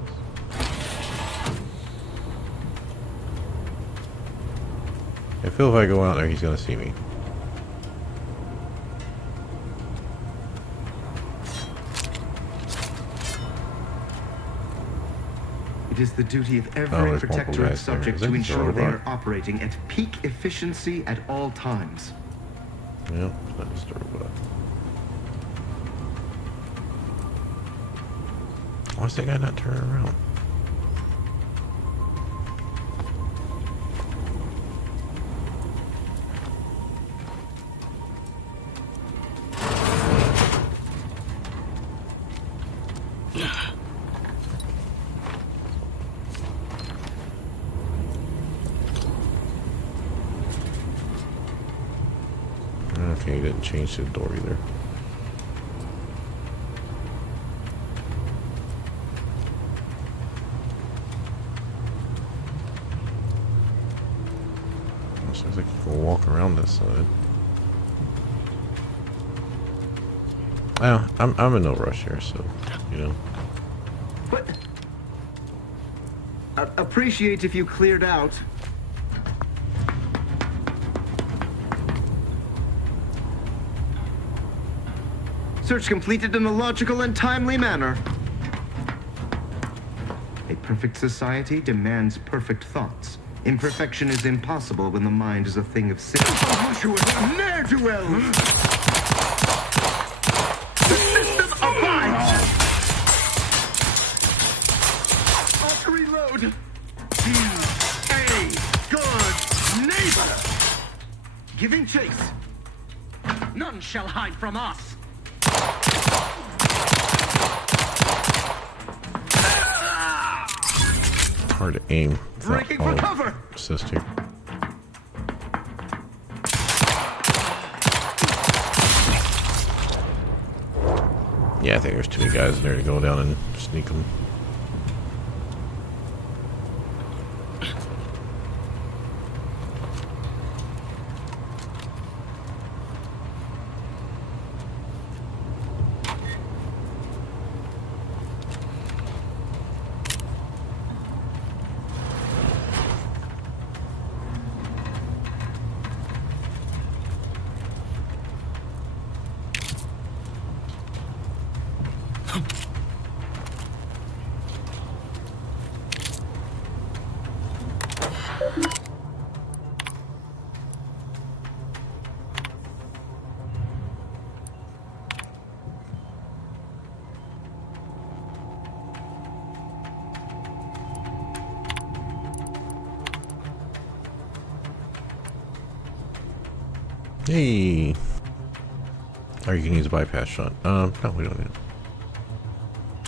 I feel if I go out there, he's gonna see me. It is the duty of every Protectorate subject to ensure they are operating at peak efficiency at all times. Yeah, that's just a robot. Why's that guy not turning around? Okay, he didn't change the door either. Looks like you can walk around this side. I'm in no rush here, so, you know. But appreciate if you cleared out. Search completed in a logical and timely manner. A perfect society demands perfect thoughts. Imperfection is impossible when the mind is a thing of sin. Ne'er-do-well! The system abides! Auto reload! Be a good neighbor! Giving chase! None shall hide from us! Hard to aim. Breaking for cover! Assist here. Yeah, I think there's too many guys in there to go down and sneak them. Hey. Or you can use a bypass shot. No, we don't need it.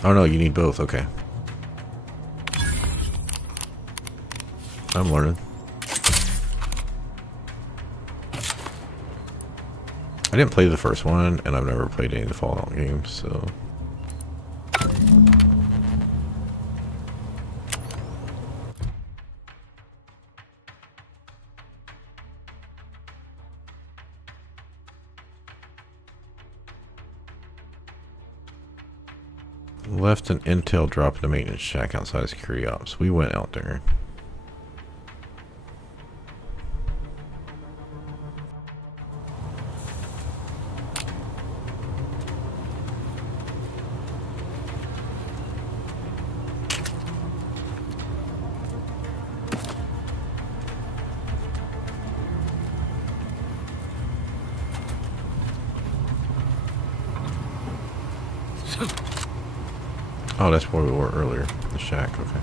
Oh no, you need both. Okay. I'm learning. I didn't play the first one, and I've never played any of the Fallout games, so... Left an intel drop in the maintenance shack outside of security ops. We went out there. Oh, that's where we were earlier. The shack, okay.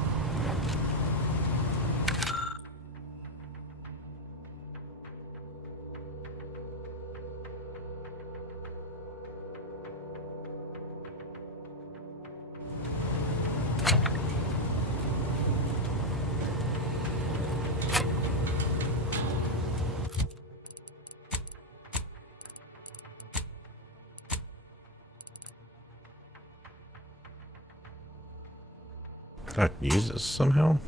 Can I use this somehow?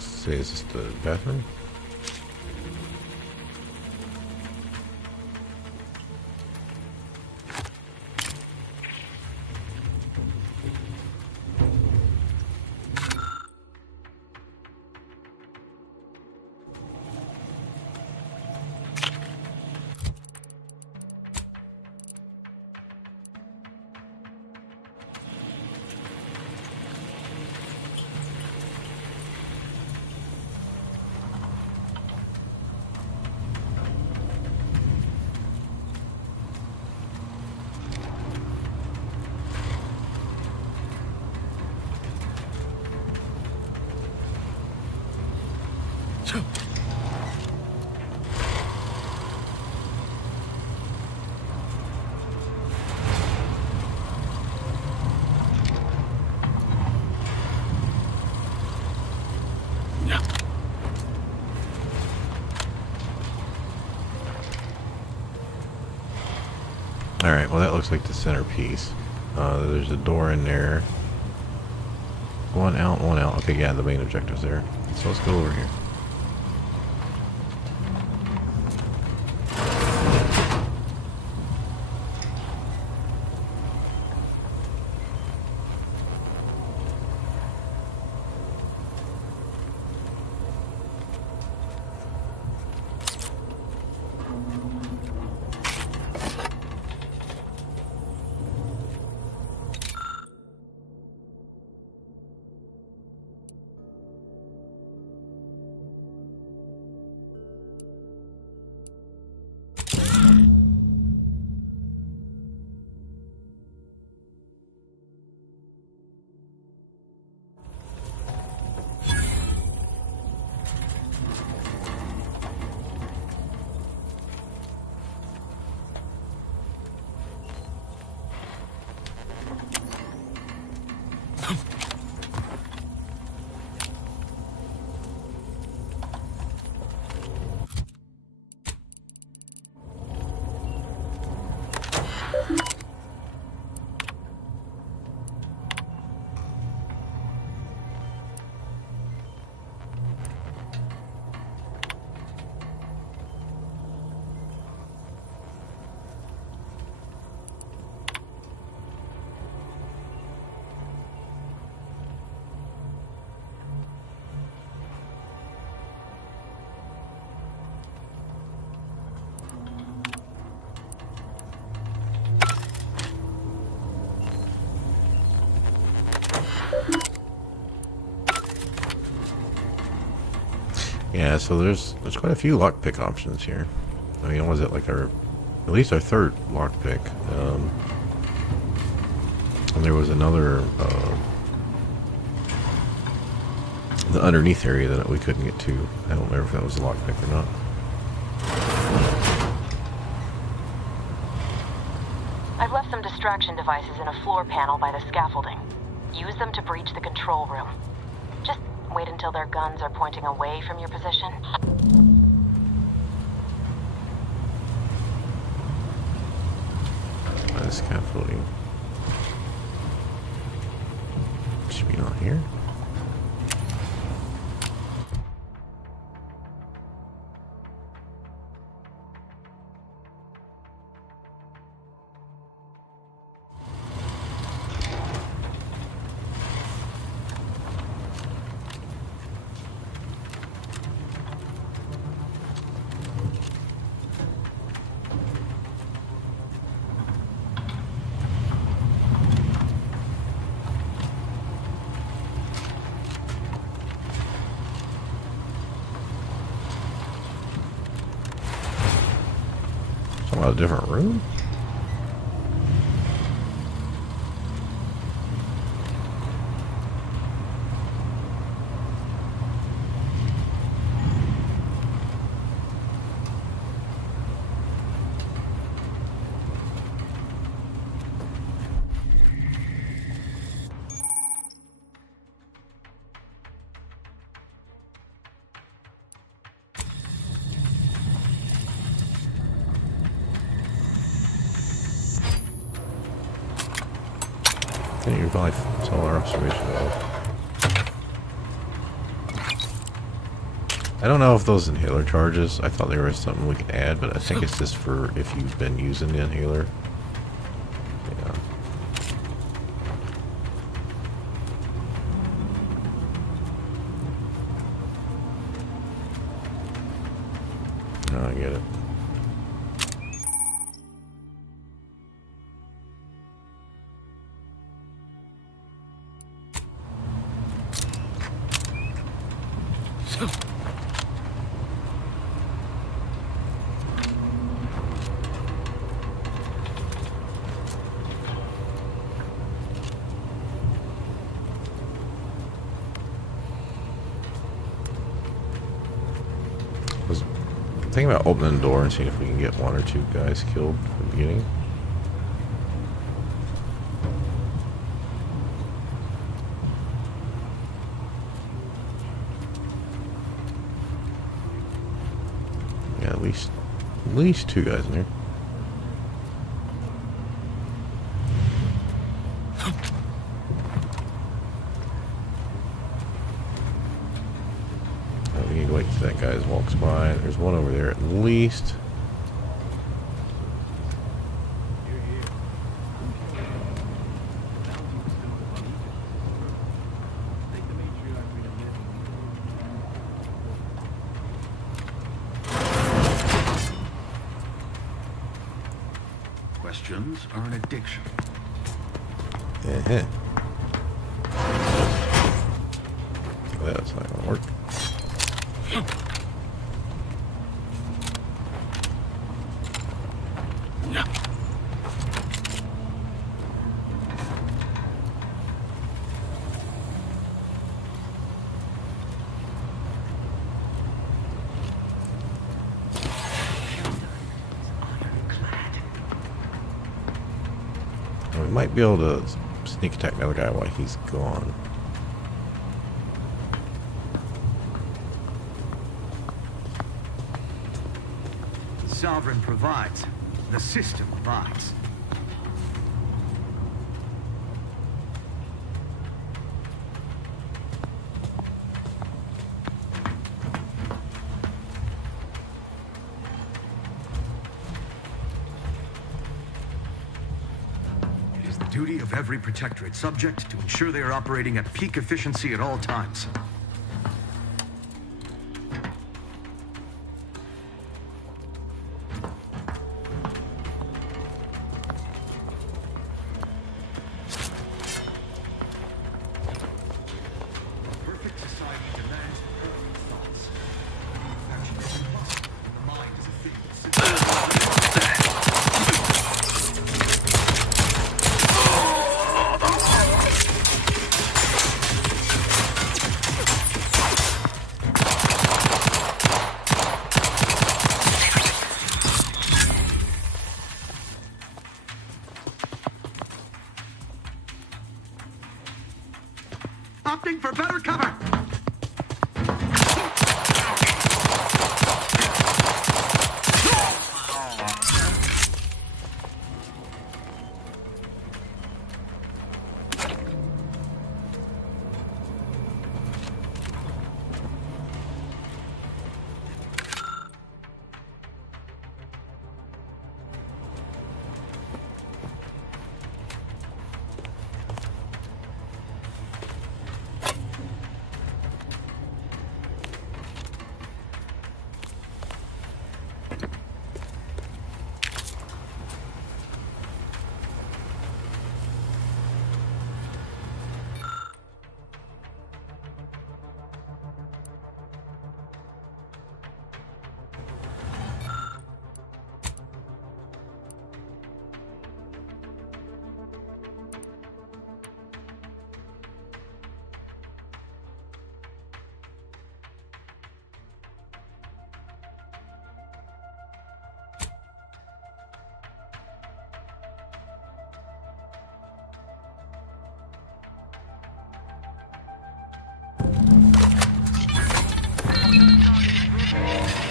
Say, is this the bathroom? Alright, well that looks like the centerpiece. There's a door in there. One out, one out. Okay, yeah, the main objective's there. So let's go over here. Yeah, so there's quite a few lockpick options here. I mean, was it like at least our third lockpick? And there was another, the underneath area that we couldn't get to. I don't remember if that was a lockpick or not. I've left some distraction devices in a floor panel by the scaffolding. Use them to breach the control room. Just wait until their guns are pointing away from your position. By the scaffolding. Should be not here. A different room? I think you probably saw our observation of. I don't know if those inhaler charges, I thought there was something we could add, but I think it's just for if you've been using the inhaler. Yeah. Oh, I get it. Think about opening the door and seeing if we can get one or two guys killed at the beginning. Yeah, at least two guys in there. We need to wait till that guy walks by. There's one over there at least. Questions are an addiction. That's not gonna work. We might be able to sneak attack the other guy while he's gone. The Sovereign provides. The system abides. Duty of every Protectorate subject to ensure they are operating at peak efficiency at all times. Perfect society demands perfect thoughts. Opting for better cover.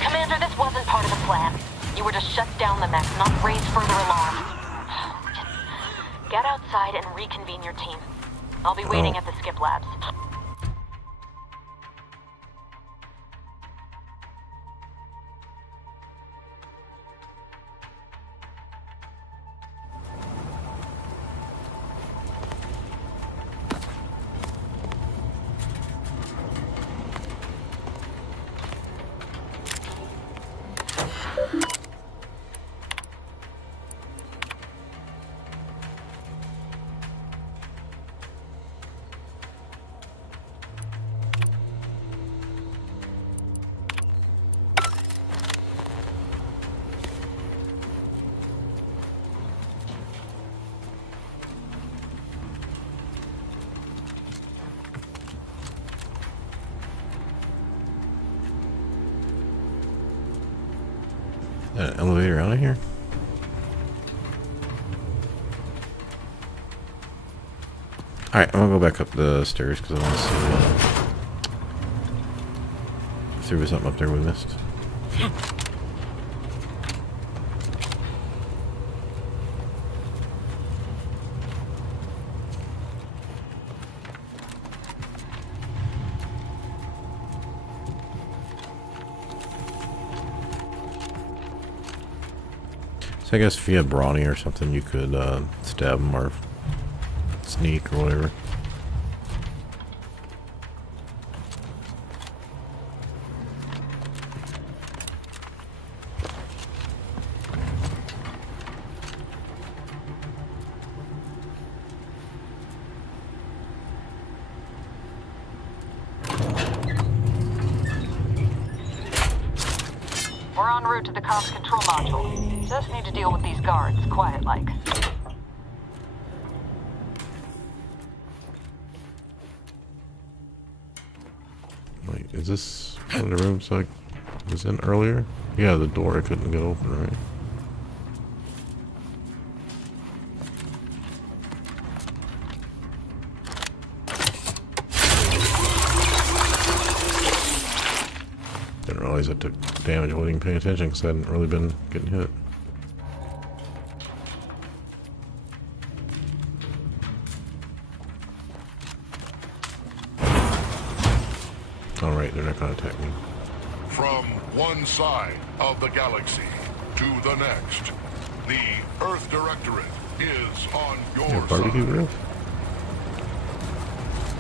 Commander, this wasn't part of the plan. You were to shut down the mech, not raise further alarm. Just get outside and reconvene your team. I'll be waiting at the skip labs. Elevator out of here? Alright, I'm gonna go back up the stairs because I want to see if there was something up there we missed. So I guess if you had Brawny or something, you could stab him or sneak or whatever. We're en route to the comms control module. Just need to deal with these guards, quiet-like. Wait, is this one of the rooms I was in earlier? Yeah, the door I couldn't get open, right? Didn't realize I took damage. I wasn't even paying attention because I hadn't really been getting hit. Alright, they're not gonna attack me. From one side of the galaxy to the next, the Earth Directorate is on your Yeah, barbecue side. grill?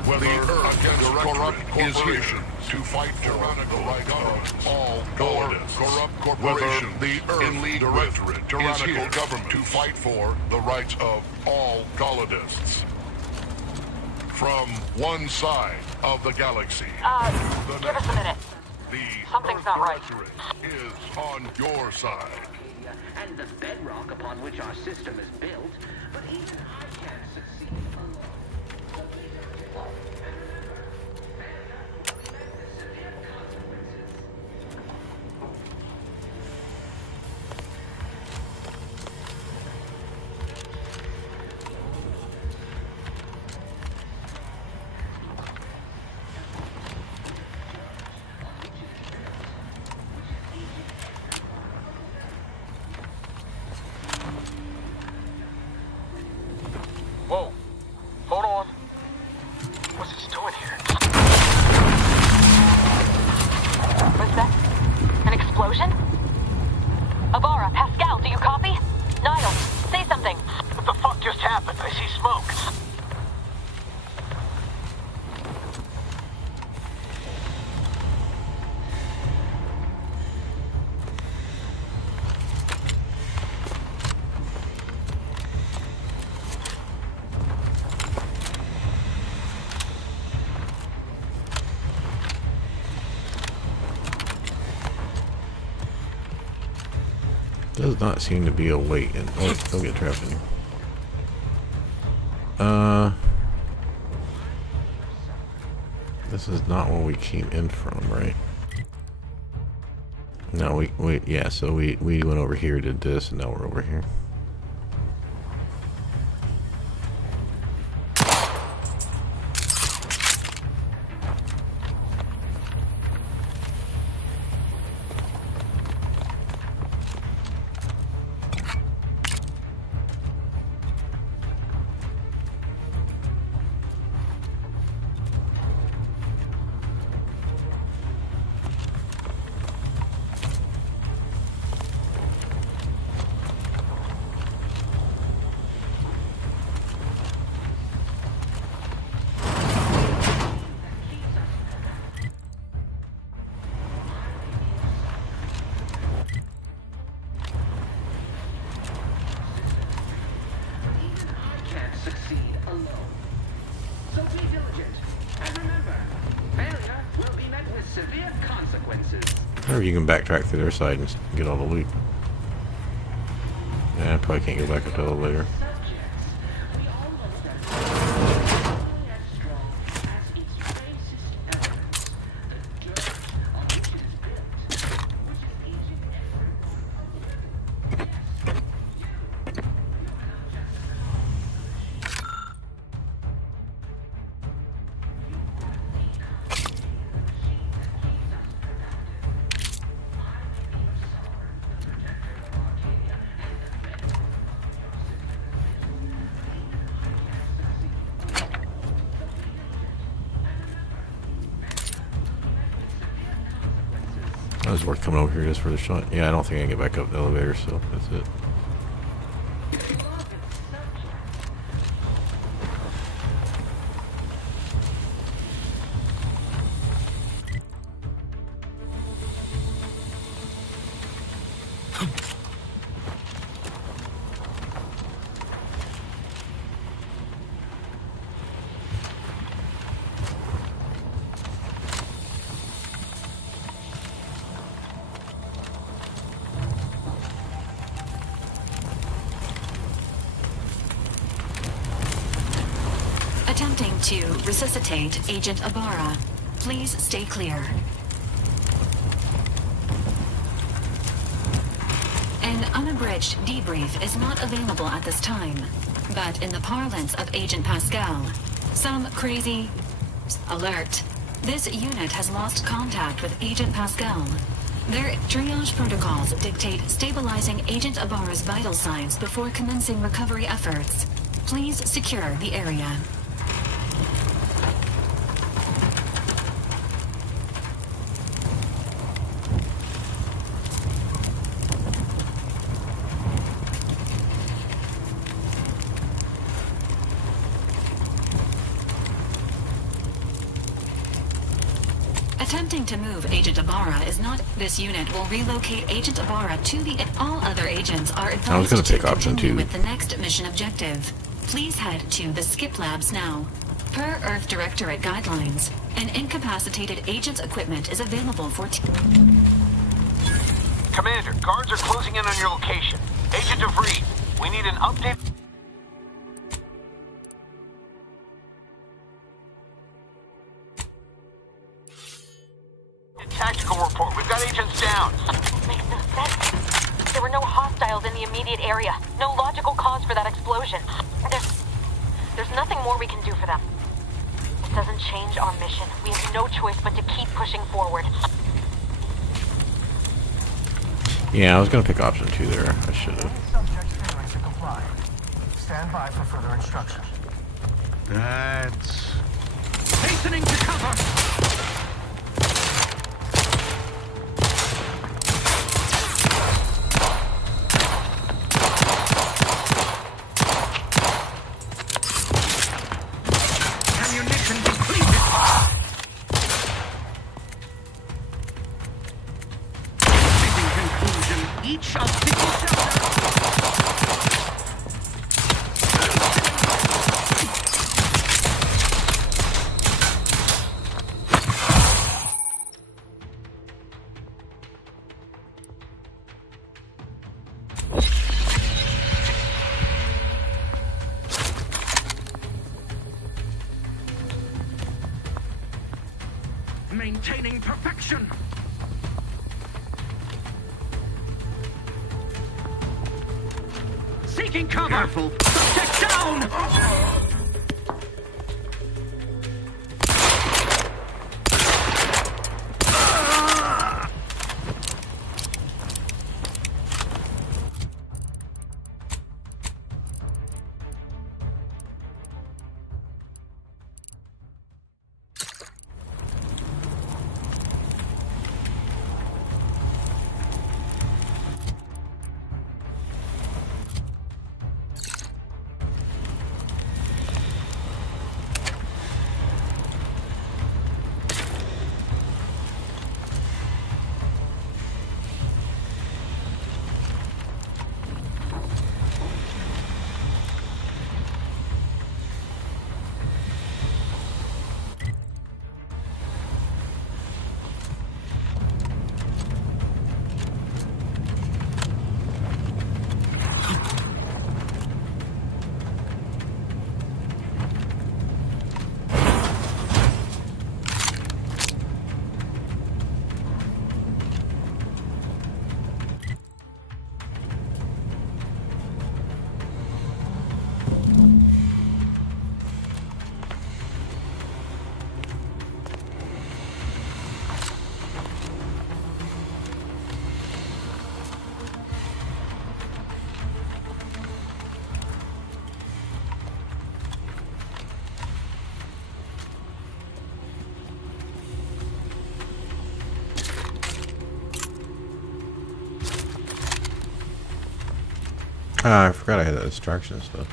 Whether Earth against corrupt corporations to fight for the right of all colonists, corrupt corporations, the Earth in league Directorate is here government to fight for the rights of all colonists. From one side of the galaxy, Give us a minute. Something's not right. is on your side. And the bedrock upon which our system is built, but even I can't succeed alone. Does not seem to be a wait. And oh, don't get trapped in here. This is not where we came in from, right? No, yeah, so we went over here, did this, and now we're over here. Or you can backtrack to their side and get all the loot. Yeah, I probably can't go back up to the elevator. That was worth coming over here just for the shot. Yeah, I don't think I can get back up the elevator, so that's it. Attempting to resuscitate Agent Ibarra. Please stay clear. An unabridged debrief is not available at this time, but in the parlance of Agent Pascal, some crazy alert. This unit has lost contact with Agent Pascal. Their triage protocols dictate stabilizing Agent Ibarra's vital signs before commencing recovery efforts. Please secure the area. Attempting to move Agent Ibarra is not. This unit will relocate Agent Ibarra to the. All other agents are advised I was going to pick option continue 2. with the next mission objective. Please head to the Skip Labs now. Per Earth Directorate guidelines, an incapacitated agent's equipment is available for. Commander, guards are closing in on your location. Agent DeVries, we need an update. Tactical report. We've got agents down. Makes no sense. There were no hostiles in the immediate area. No logical cause for that explosion. There's nothing more we can do for them. It doesn't change our mission. We have no choice but to keep pushing forward. Yeah, I was going to pick option 2 there. I should have. Subject's clearance to comply. Stand by for further instructions. That's... Hastening to cover! maintaining perfection. Seeking cover! Careful. Subject down! Ah, I forgot I had that distraction stuff.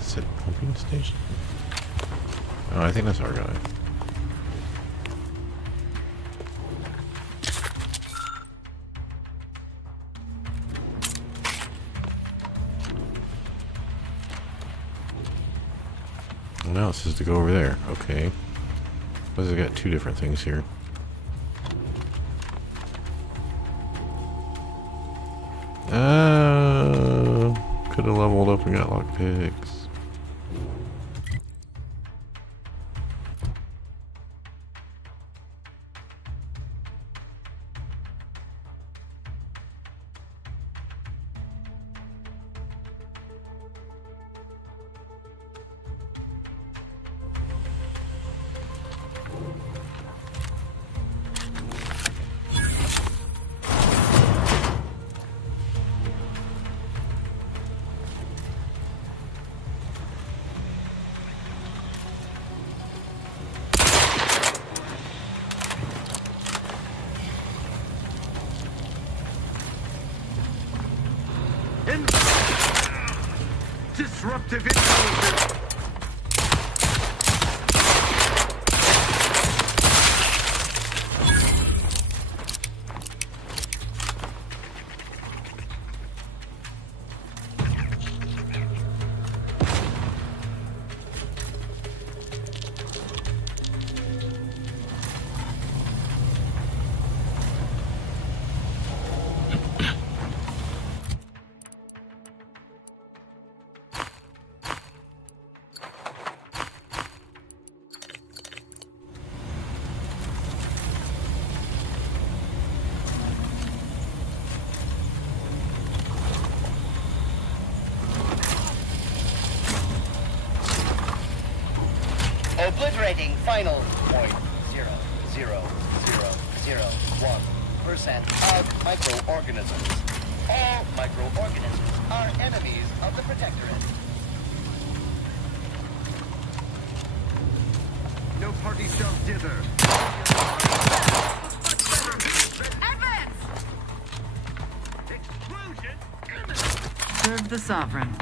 Is it pumping station? Oh, I think that's our guy. Now it says to go over there. Okay. Because I got two different things here. Could have leveled up and got lockpicks. Disruptive influences. Obliterating final 0.00001% of microorganisms. All microorganisms are enemies of the Protectorate. No party shall dither. Serve the Sovereign.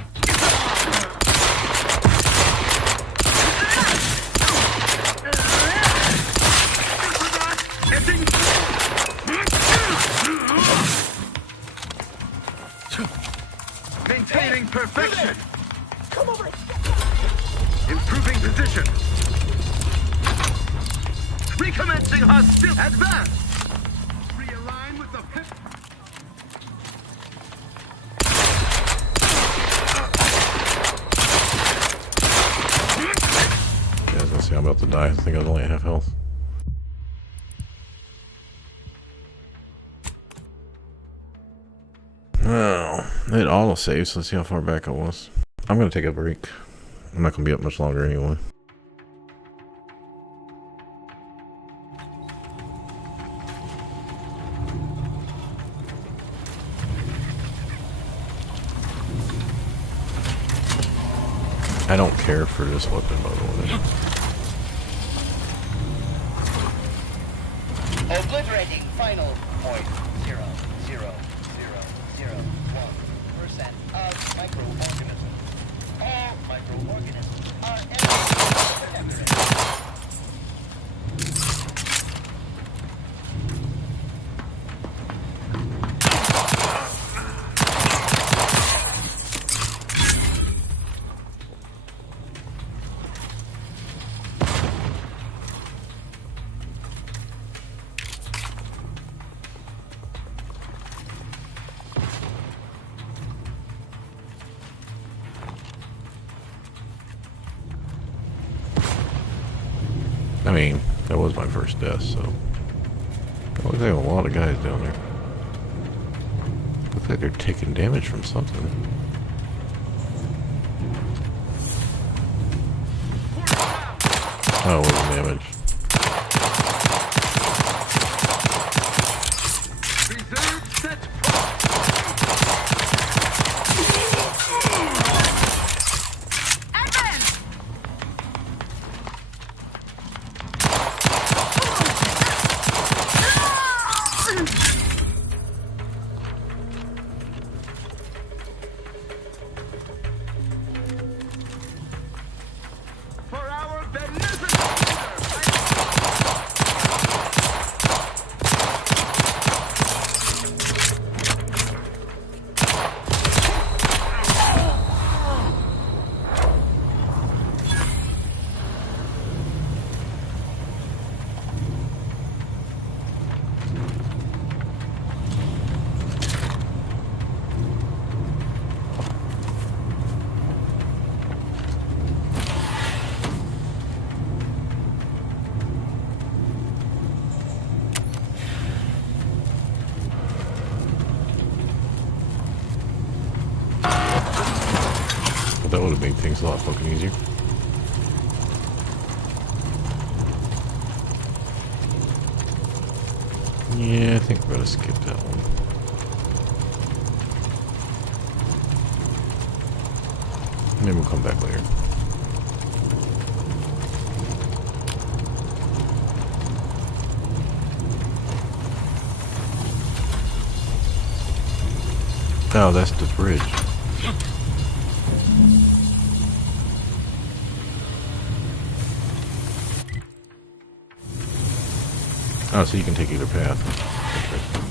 Maintaining perfection. Come over. Improving position. Recommencing hostility. Advance. Realign with the pit. Yeah, I was gonna say I'm about to die. I think I was only at half health. Oh, it auto saves. Let's see how far back I was. I'm gonna take a break. I'm not gonna be up much longer anyway. I don't care for this weapon, by the way. Obliterating final 0.00001% of microorganisms. All microorganisms are protectorate. I mean, that was my first death, so... It looks like a lot of guys down there. Looks like they're taking damage from something. Oh, it wasn't damage. That would have made things a lot fucking easier. Yeah, I think we're gonna skip that one. Maybe we'll come back later. Oh, that's the bridge. Oh, so you can take either path. Interesting.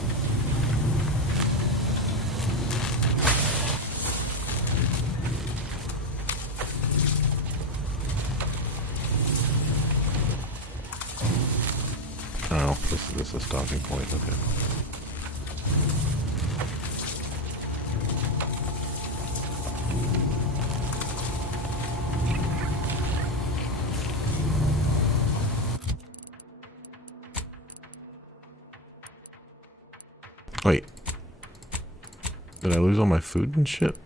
Oh, this is a stopping point, okay. Wait. Did I lose all my food and shit?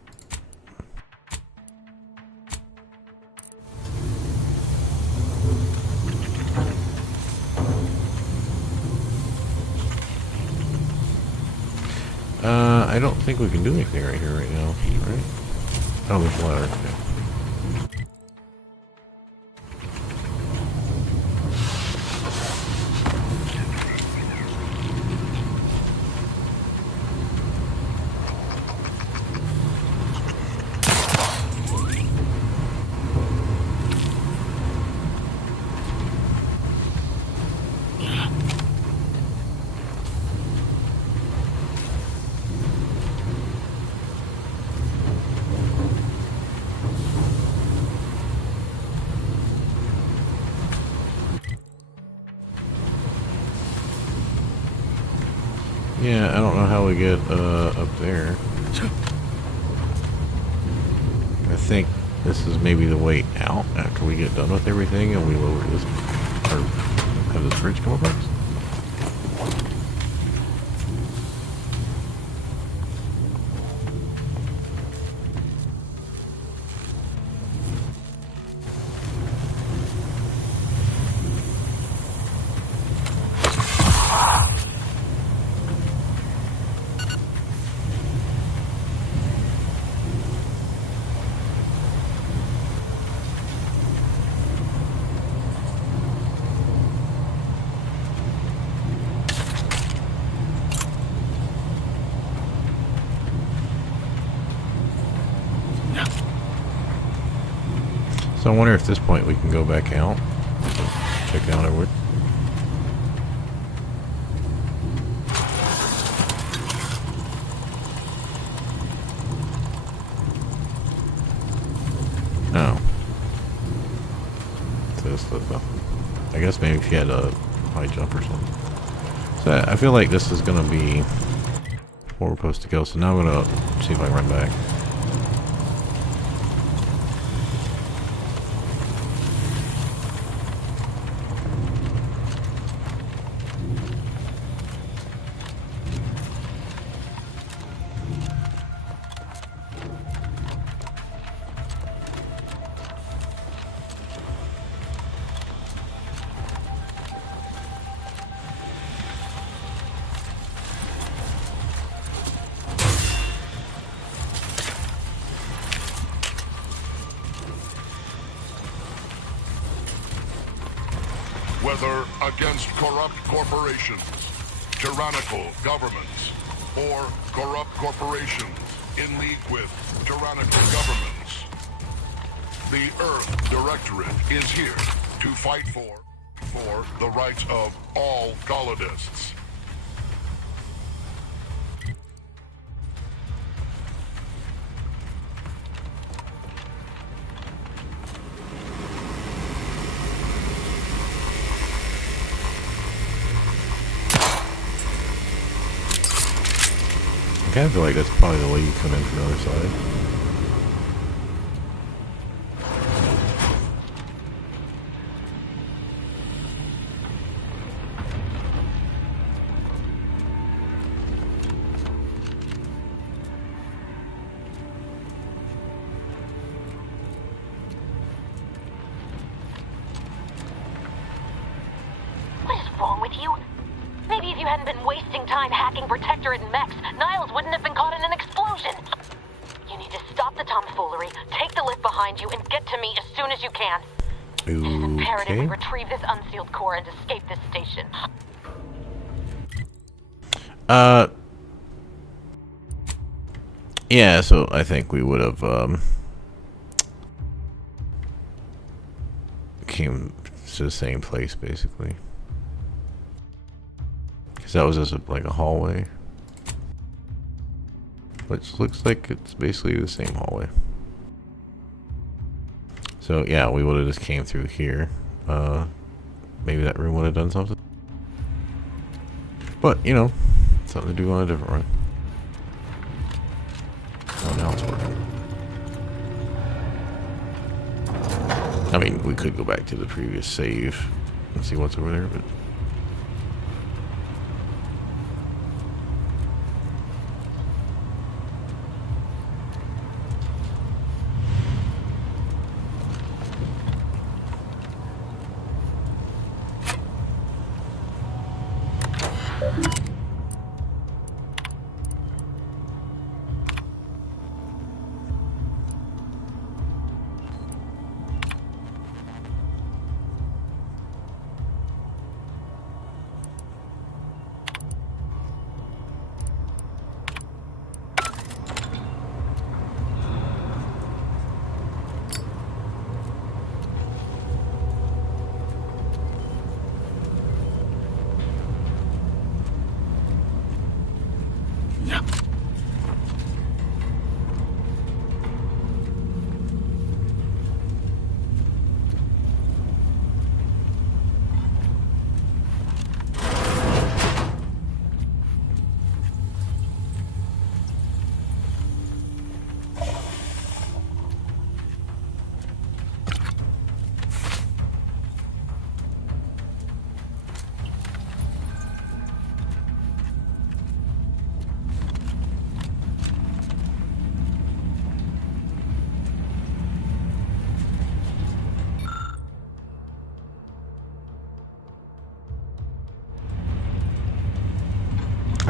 I don't think we can do anything right here right now, right? Oh, there's a ladder. Okay. Yeah, I don't know how we get up there. I think this is maybe the way out after we get done with everything and we lower this, or have this bridge come across. So I wonder if at this point we can go back out, check out everywhere. Oh. So this does nothing. I guess maybe if you had a high jump or something. So I feel like this is going to be where we're supposed to go. So now I'm going to see if I can run back. Whether against corrupt corporations, tyrannical governments, or corrupt corporations in league with tyrannical governments, the Earth Directorate is here to fight for the rights of all colonists. I kind of feel like that's probably the way you come in from the other side. What is wrong with you? Maybe if you hadn't been wasting time hacking Protectorate and mechs, Niles wouldn't have been caught in an explosion. You need to stop the tomfoolery, take the lift behind you, and get to me as soon as you can. It is imperative we retrieve this unsealed core and escape this station. Yeah, so I think we would have, came to the same place, basically. Because that was just like a hallway. Which looks like it's basically the same hallway. So yeah, we would have just came through here. Maybe that room would have done something. But, you know, something to do on a different run. Oh, now it's working. I mean, we could go back to the previous save and see what's over there, but...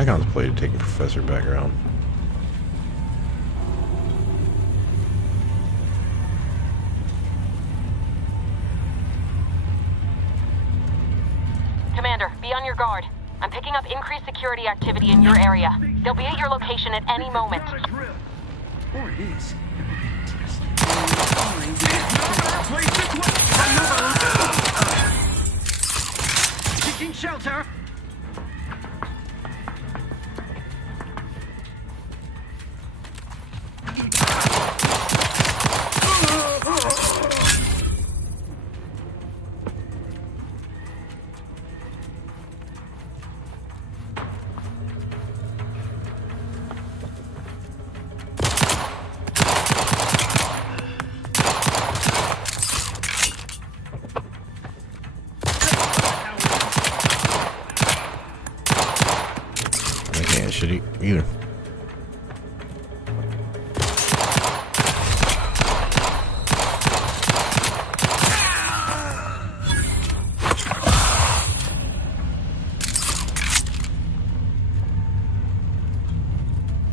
I contemplated taking Professor back around. Commander, be on your guard. I'm picking up increased security activity in your area. They'll be at your location at any moment. Or it is. Taking shelter. Shitty either.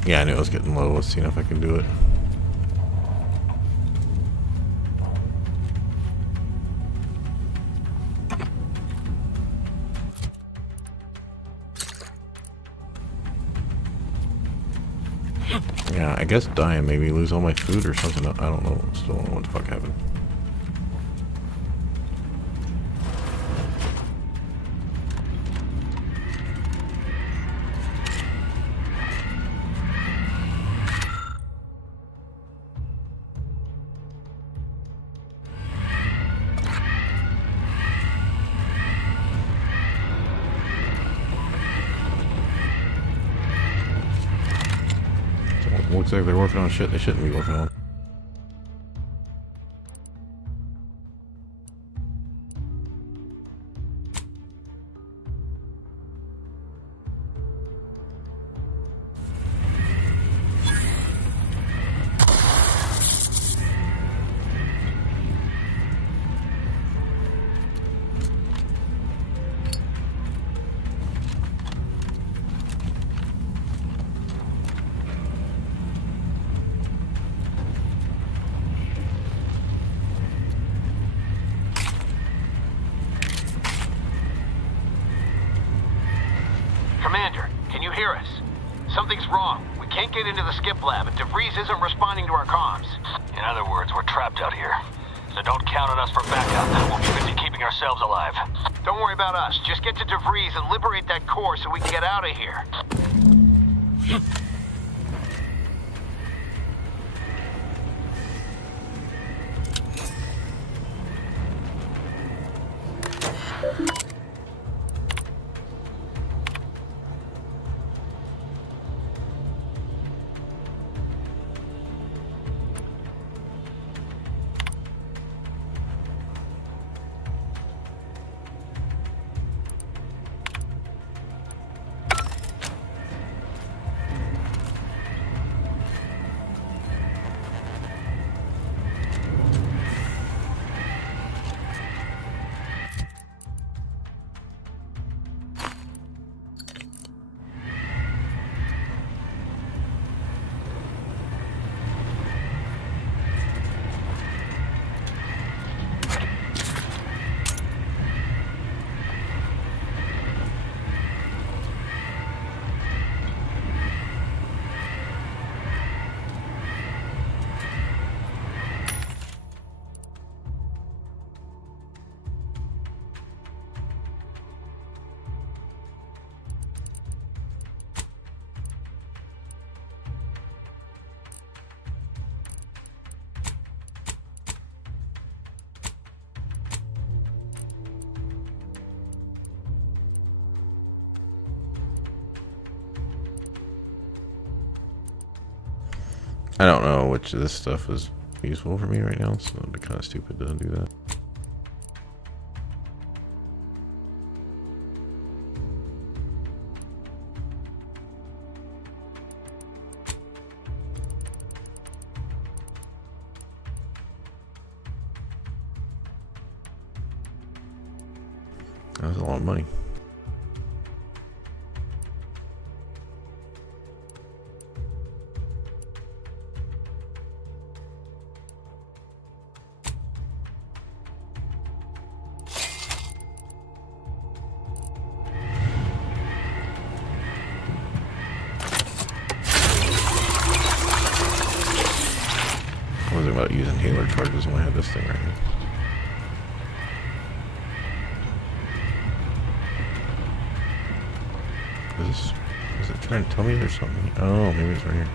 Yeah, I knew I was getting low. Let's see if I can do it. Yeah, I guess dying made me lose all my food or something. I don't know. Still don't know what the fuck happened. Looks like they're working on shit they shouldn't be working on. Commander, can you hear us? Something's wrong. We can't get into the skip lab, and DeVries isn't responding to our comms. In other words, we're trapped out here. So don't count on us for backup. We'll be busy keeping ourselves alive. Don't worry about us. Just get to DeVries and liberate that core so we can get out of here. I don't know which of this stuff is useful for me right now, so it'd be kind of stupid to do that. That was a lot of money. wasn't about using Hailer charges when I had this thing right here. Is it trying to tell me there's something? Oh, maybe it's right here.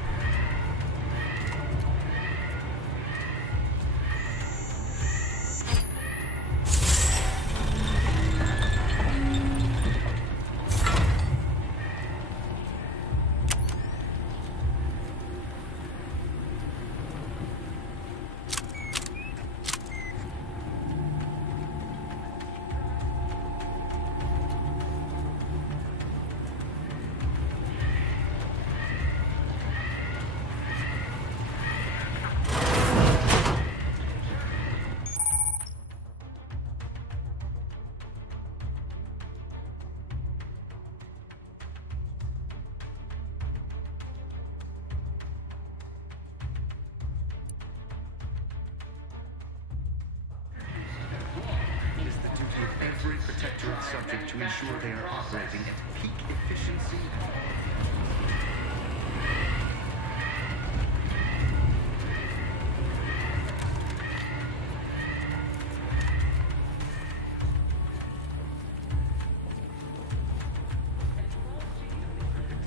Every protectorate subject to ensure they are operating at peak efficiency.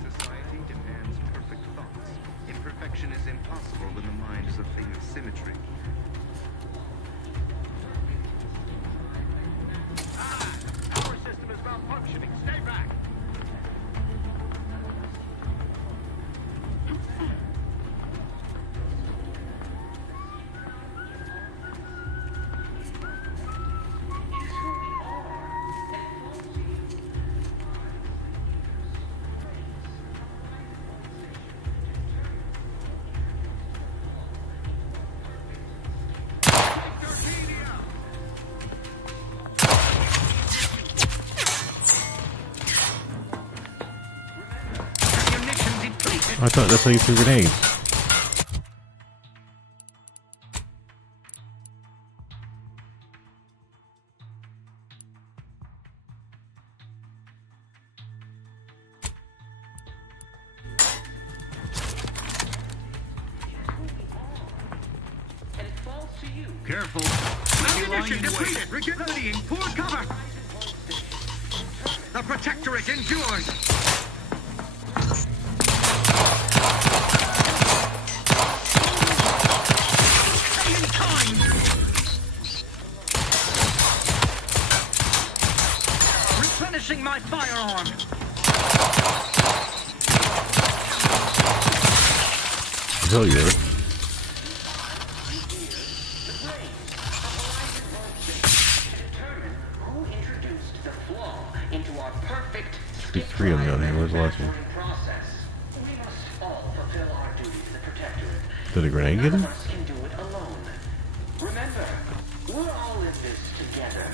Society demands perfect thoughts. Imperfection is impossible when the mind is a thing of symmetry. Malfunctioning. Stay back. I thought that's how you threw grenades. Careful. Ammunition depleted. Reloading. Pour cover. The Protectorate endures. Replenishing my firearm. Hell yeah. Three of them down here. Where's the last one? Did a grenade get him? Remember, we're all in this together.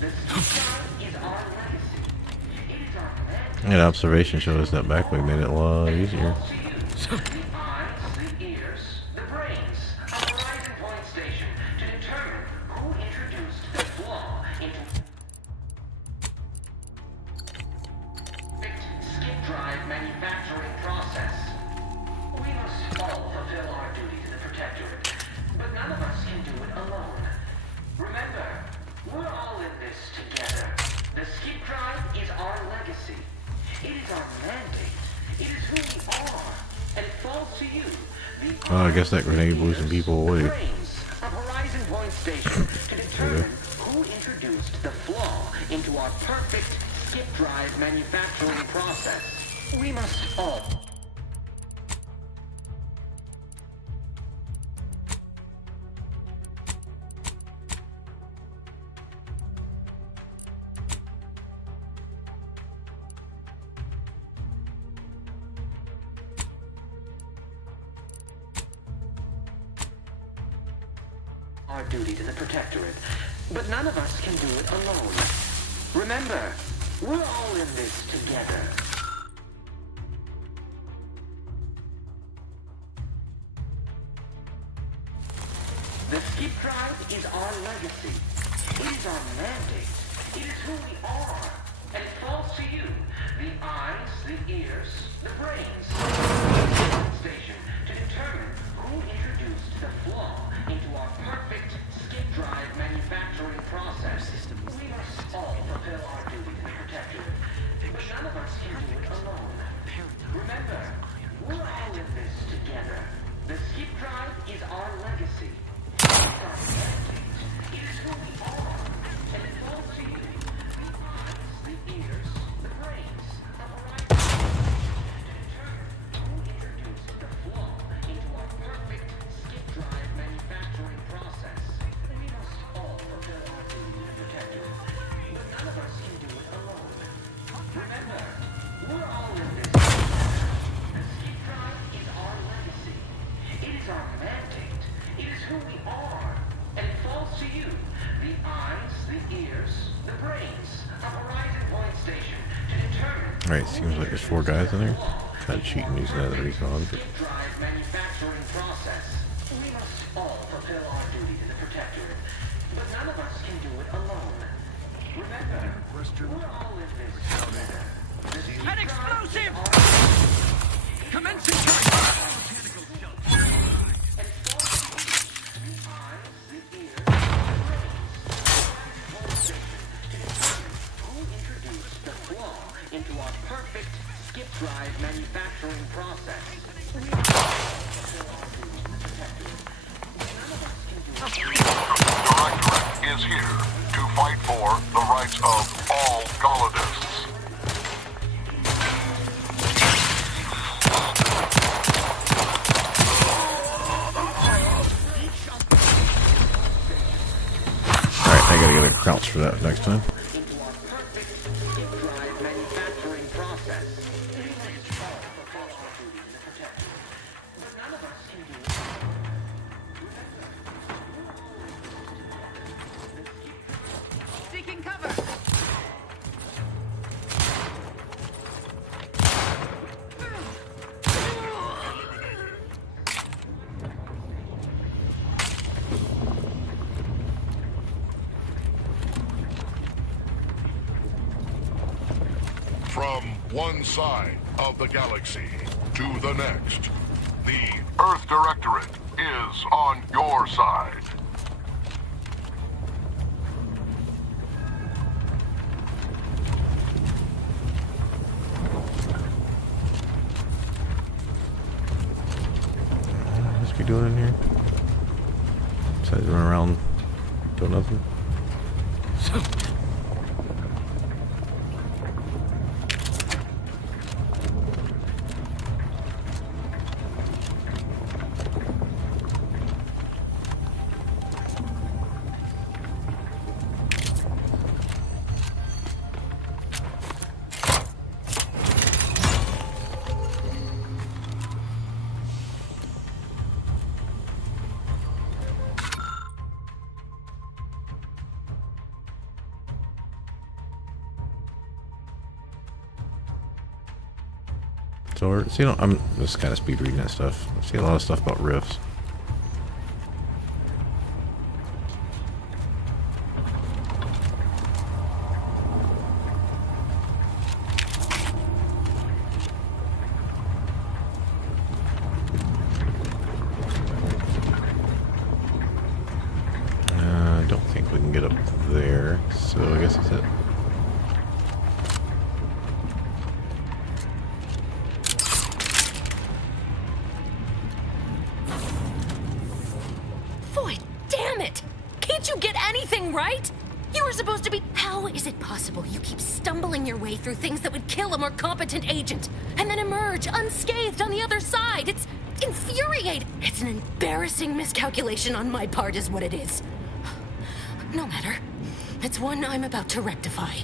The sky is our legacy. It is our land. And observation showed us that backway made it a lot easier. The eyes, the ears, the brains of Horizon Point Station to determine who introduced the flaw into skip drive manufacturing process. We must all fulfill our duty to the Protectorate, but none of us can do it alone. Remember, we're all in this together. The skip drive is our legacy. It is our mandate. It is who we are. And it falls to you. Oh, I guess that grenade blew some people away. Of Horizon Point Station to determine who introduced the flaw into our perfect skip drive manufacturing process. We must all. Our duty to the Protectorate, but none of us can do it alone. Remember, we're all in this together. The skip drive is our legacy. It is our mandate. It is who we are. And it falls to you, the eyes, the ears, the brains, of the station to determine who introduced the flaw into It's our mandate. It is who we are. And it falls to you, the eyes, the ears, the brains of Horizon Point Station to determine... Alright, seems like there's 4 guys in there. Kind of cheating using that recon. But... drive manufacturing process. We must all fulfill our duty to the Protectorate, but none of us can do it alone. Remember, we're all in this together. An explosive! Commencing into our perfect skip drive manufacturing process. Directorate is here to fight for the rights of all colonists. Alright, I gotta get a crouch for that next time. From one side of the galaxy to the next, the Earth Directorate is on your side. What's we doing in here? Besides run around, do nothing. So we're seeing, I'm just kind of speed reading that stuff. I see a lot of stuff about rifts. I don't think we can get up there, so I guess that's it. Right? You were supposed to be... How is it possible you keep stumbling your way through things that would kill a more competent agent and then emerge unscathed on the other side? It's infuriating. It's an embarrassing miscalculation on my part is what it is. No matter. It's one I'm about to rectify.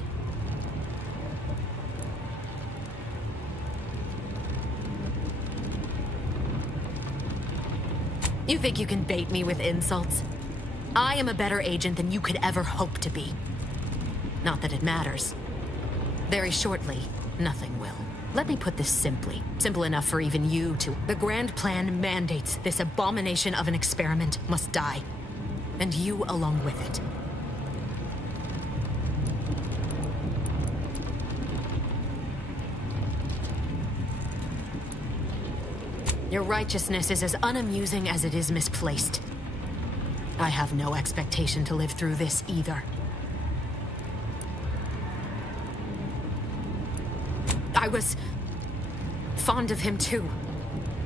You think you can bait me with insults? I am a better agent than you could ever hope to be. Not that it matters. Very shortly, nothing will. Let me put this simply. Simple enough for even you to... The Grand Plan mandates this abomination of an experiment must die. And you along with it. Your righteousness is as unamusing as it is misplaced. I have no expectation to live through this either. I was fond of him too.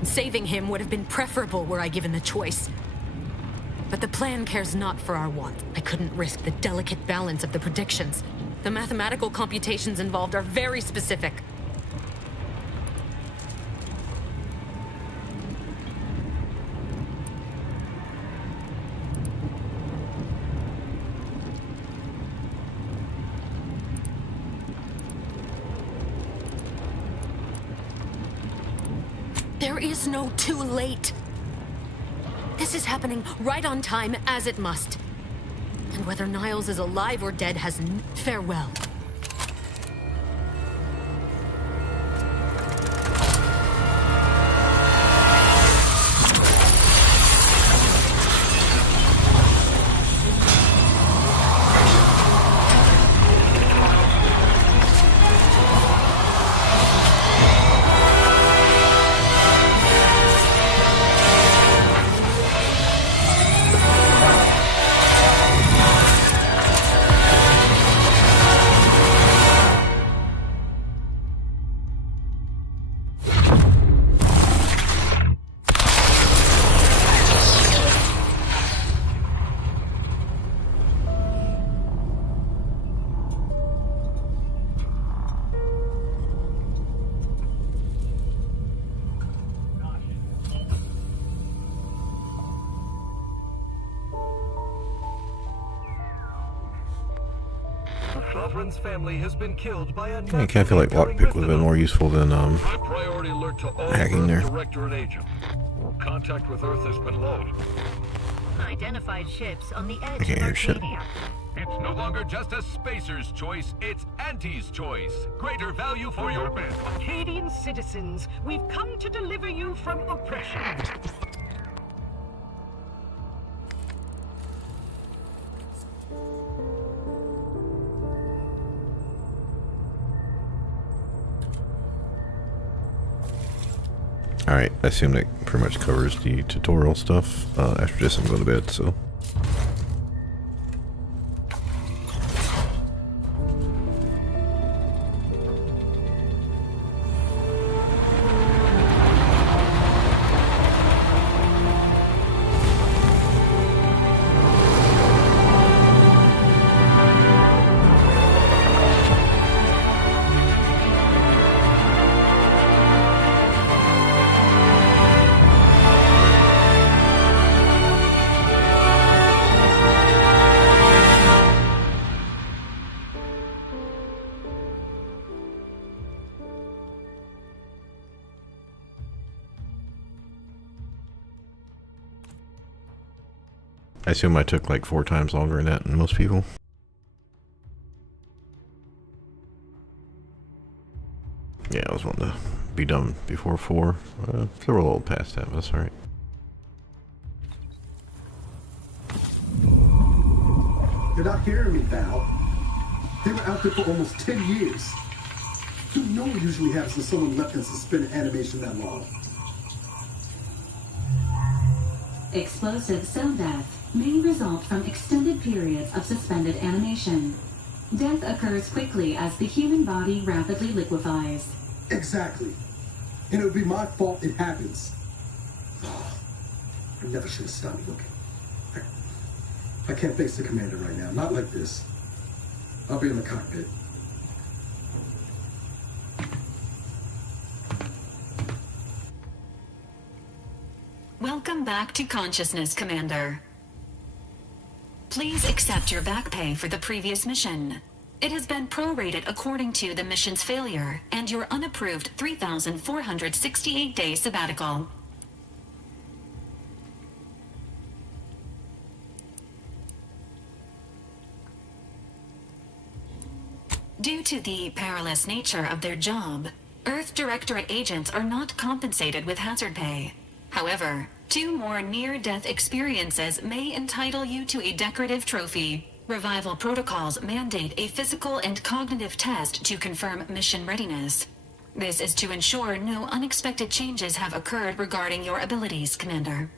Saving him would have been preferable were I given the choice. But the plan cares not for our want. I couldn't risk the delicate balance of the predictions. The mathematical computations involved are very specific. There is no too late. This is happening right on time, as it must. And whether Niles is alive or dead has farewell. Sovereign's family has been killed by a I kind of feel like lockpick would have been more useful than priority alert to all hacking there. Directorate agent. Contact with Earth has been low. Identified ships on the edge I can't of hear shit. Arcadia. It's no longer just a spacer's choice, it's Auntie's choice. Greater value for your men. Acadian citizens, we've come to deliver you from oppression. Alright, I assume that pretty much covers the tutorial stuff. After this I'm going to bed, so... I assume I took like 4 times longer in that than most people. Yeah, I was wanting to be done before 4. So we're a little past that, but that's alright. You're not hearing me, Val. They were out there for almost 10 years. No one usually has someone left in suspended animation that long. Explosive cell death may result from extended periods of suspended animation. Death occurs quickly as the human body rapidly liquefies. Exactly. And it would be my fault it happens. I never should have stopped looking. I can't face the commander right now. Not like this. I'll be in the cockpit. Welcome back to consciousness, Commander. Please accept your back pay for the previous mission. It has been prorated according to the mission's failure and your unapproved 3,468-day sabbatical. Due to the perilous nature of their job, Earth Directorate agents are not compensated with hazard pay. However, 2 more near-death experiences may entitle you to a decorative trophy. Revival protocols mandate a physical and cognitive test to confirm mission readiness. This is to ensure no unexpected changes have occurred regarding your abilities, Commander.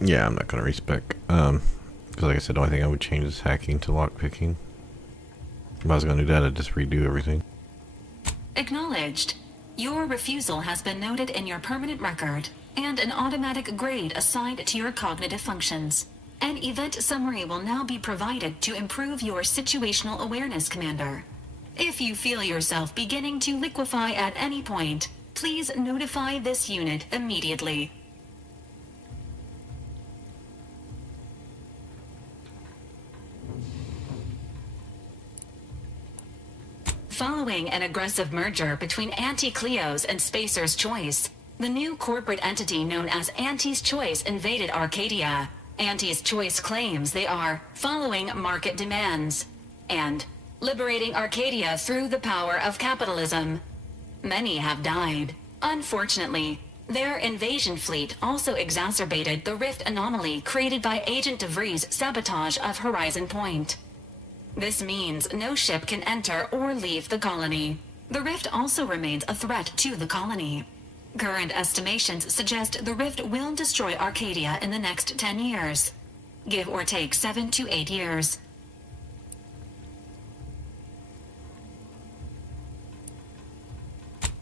Yeah, I'm not going to respec. Because like I said, the only thing I would change is hacking to lockpicking. If I was going to do that, I'd just redo everything. Acknowledged. Your refusal has been noted in your permanent record, and an automatic grade assigned to your cognitive functions. An event summary will now be provided to improve your situational awareness, Commander. If you feel yourself beginning to liquefy at any point, please notify this unit immediately. Following an aggressive merger between Anti-Cleos and Spacer's Choice, the new corporate entity known as Anti's Choice invaded Arcadia. Anti's Choice claims they are following market demands and liberating Arcadia through the power of capitalism. Many have died. Unfortunately, their invasion fleet also exacerbated the rift anomaly created by Agent DeVries' sabotage of Horizon Point. This means no ship can enter or leave the colony. The rift also remains a threat to the colony. Current estimations suggest the rift will destroy Arcadia in the next 10 years. Give or take 7 to 8 years.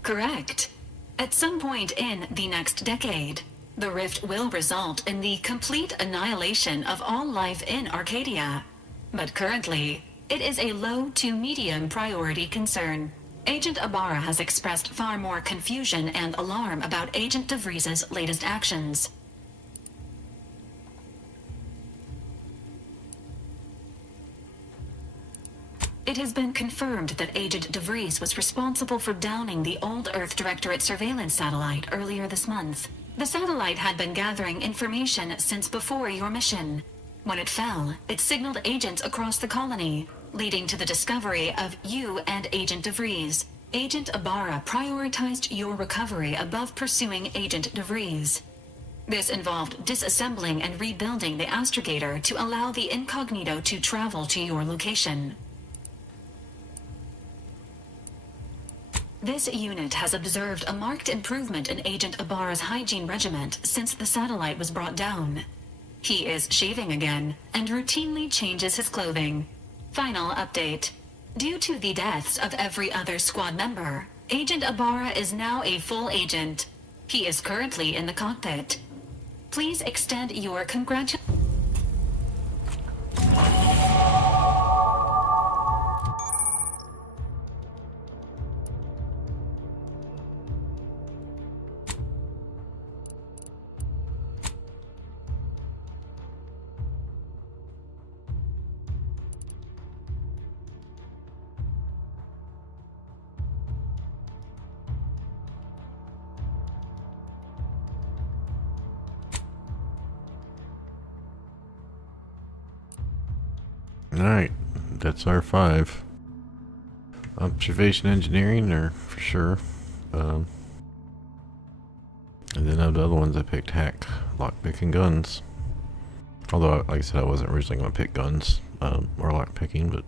Correct. At some point in the next decade, the rift will result in the complete annihilation of all life in Arcadia. But currently, it is a low to medium priority concern. Agent Ibarra has expressed far more confusion and alarm about Agent DeVries' latest actions. It has been confirmed that Agent DeVries was responsible for downing the Old Earth Directorate surveillance satellite earlier this month. The satellite had been gathering information since before your mission. When it fell, it signaled agents across the colony, leading to the discovery of you and Agent DeVries. Agent Ibarra prioritized your recovery above pursuing Agent DeVries. This involved disassembling and rebuilding the astrogator to allow the incognito to travel to your location. This unit has observed a marked improvement in Agent Ibarra's hygiene regiment since the satellite was brought down. He is shaving again and routinely changes his clothing. Final update. Due to the deaths of every other squad member, Agent Ibarra is now a full agent. He is currently in the cockpit. Please extend your congratulations. Alright, that's R5. Observation engineering, or for sure. And then of the other ones I picked hack, lockpick, and guns. Although, like I said, I wasn't originally going to pick guns or lockpicking, but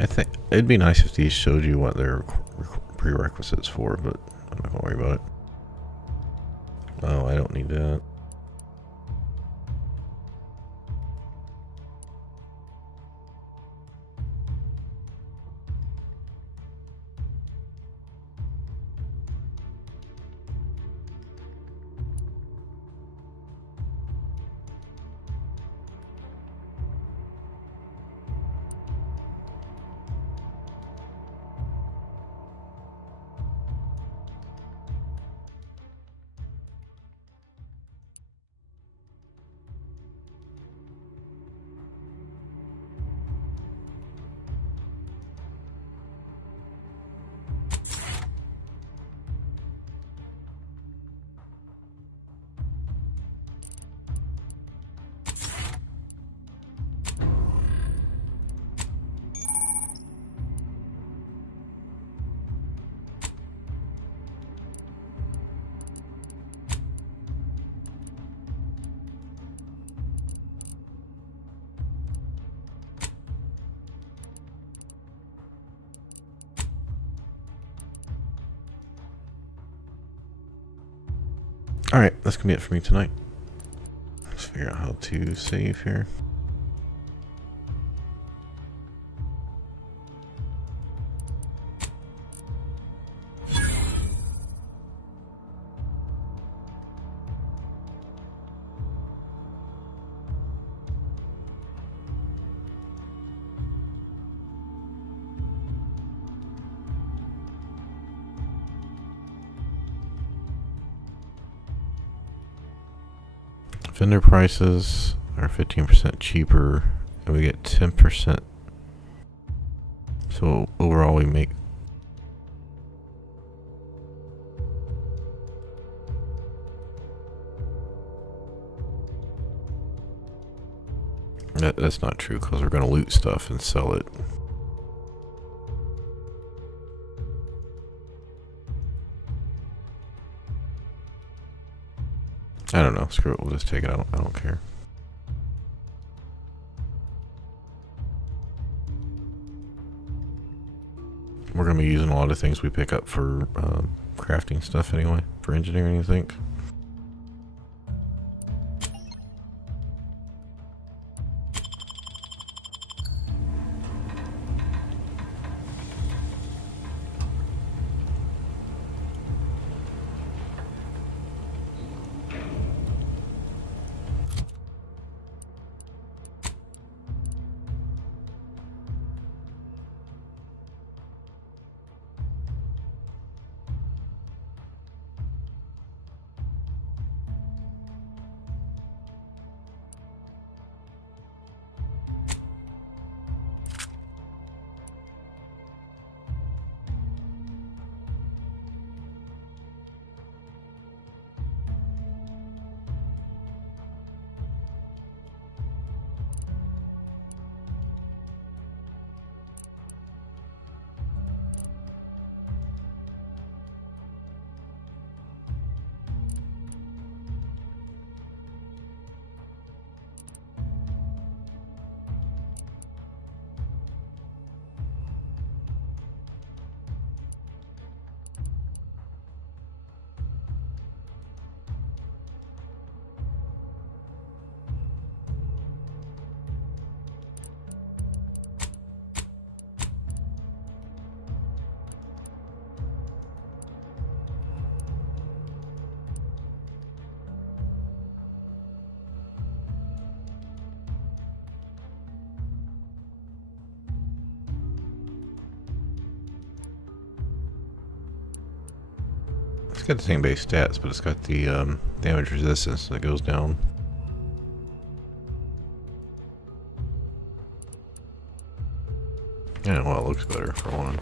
I think it'd be nice if these showed you what their prerequisites for, but I'm not gonna worry about it. Oh, I don't need that. Alright, that's gonna be it for me tonight. Let's figure out how to save here. Vendor prices are 15% cheaper, and we get 10%. So overall, we make that's not true because we're going to loot stuff and sell it. I don't know. Screw it. We'll just take it. I don't care. We're going to be using a lot of things we pick up for crafting stuff anyway, for engineering, I think. It's got the same base stats, but it's got the damage resistance that goes down. Yeah, well, it looks better for one.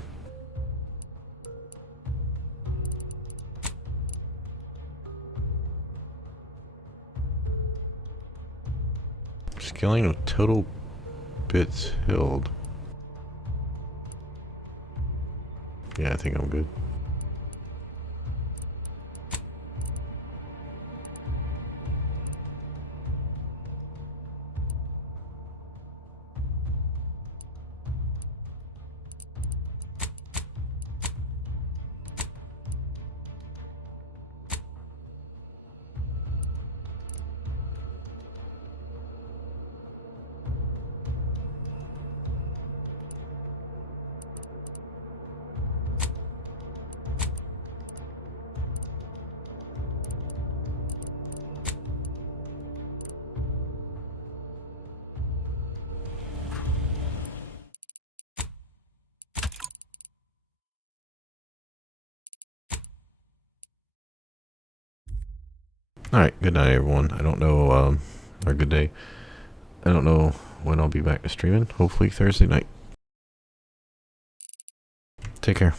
Scaling of total bits held. Yeah, I think I'm good. Alright, good night everyone. I don't know, or good day. I don't know when I'll be back to streaming. Hopefully Thursday night. Take care.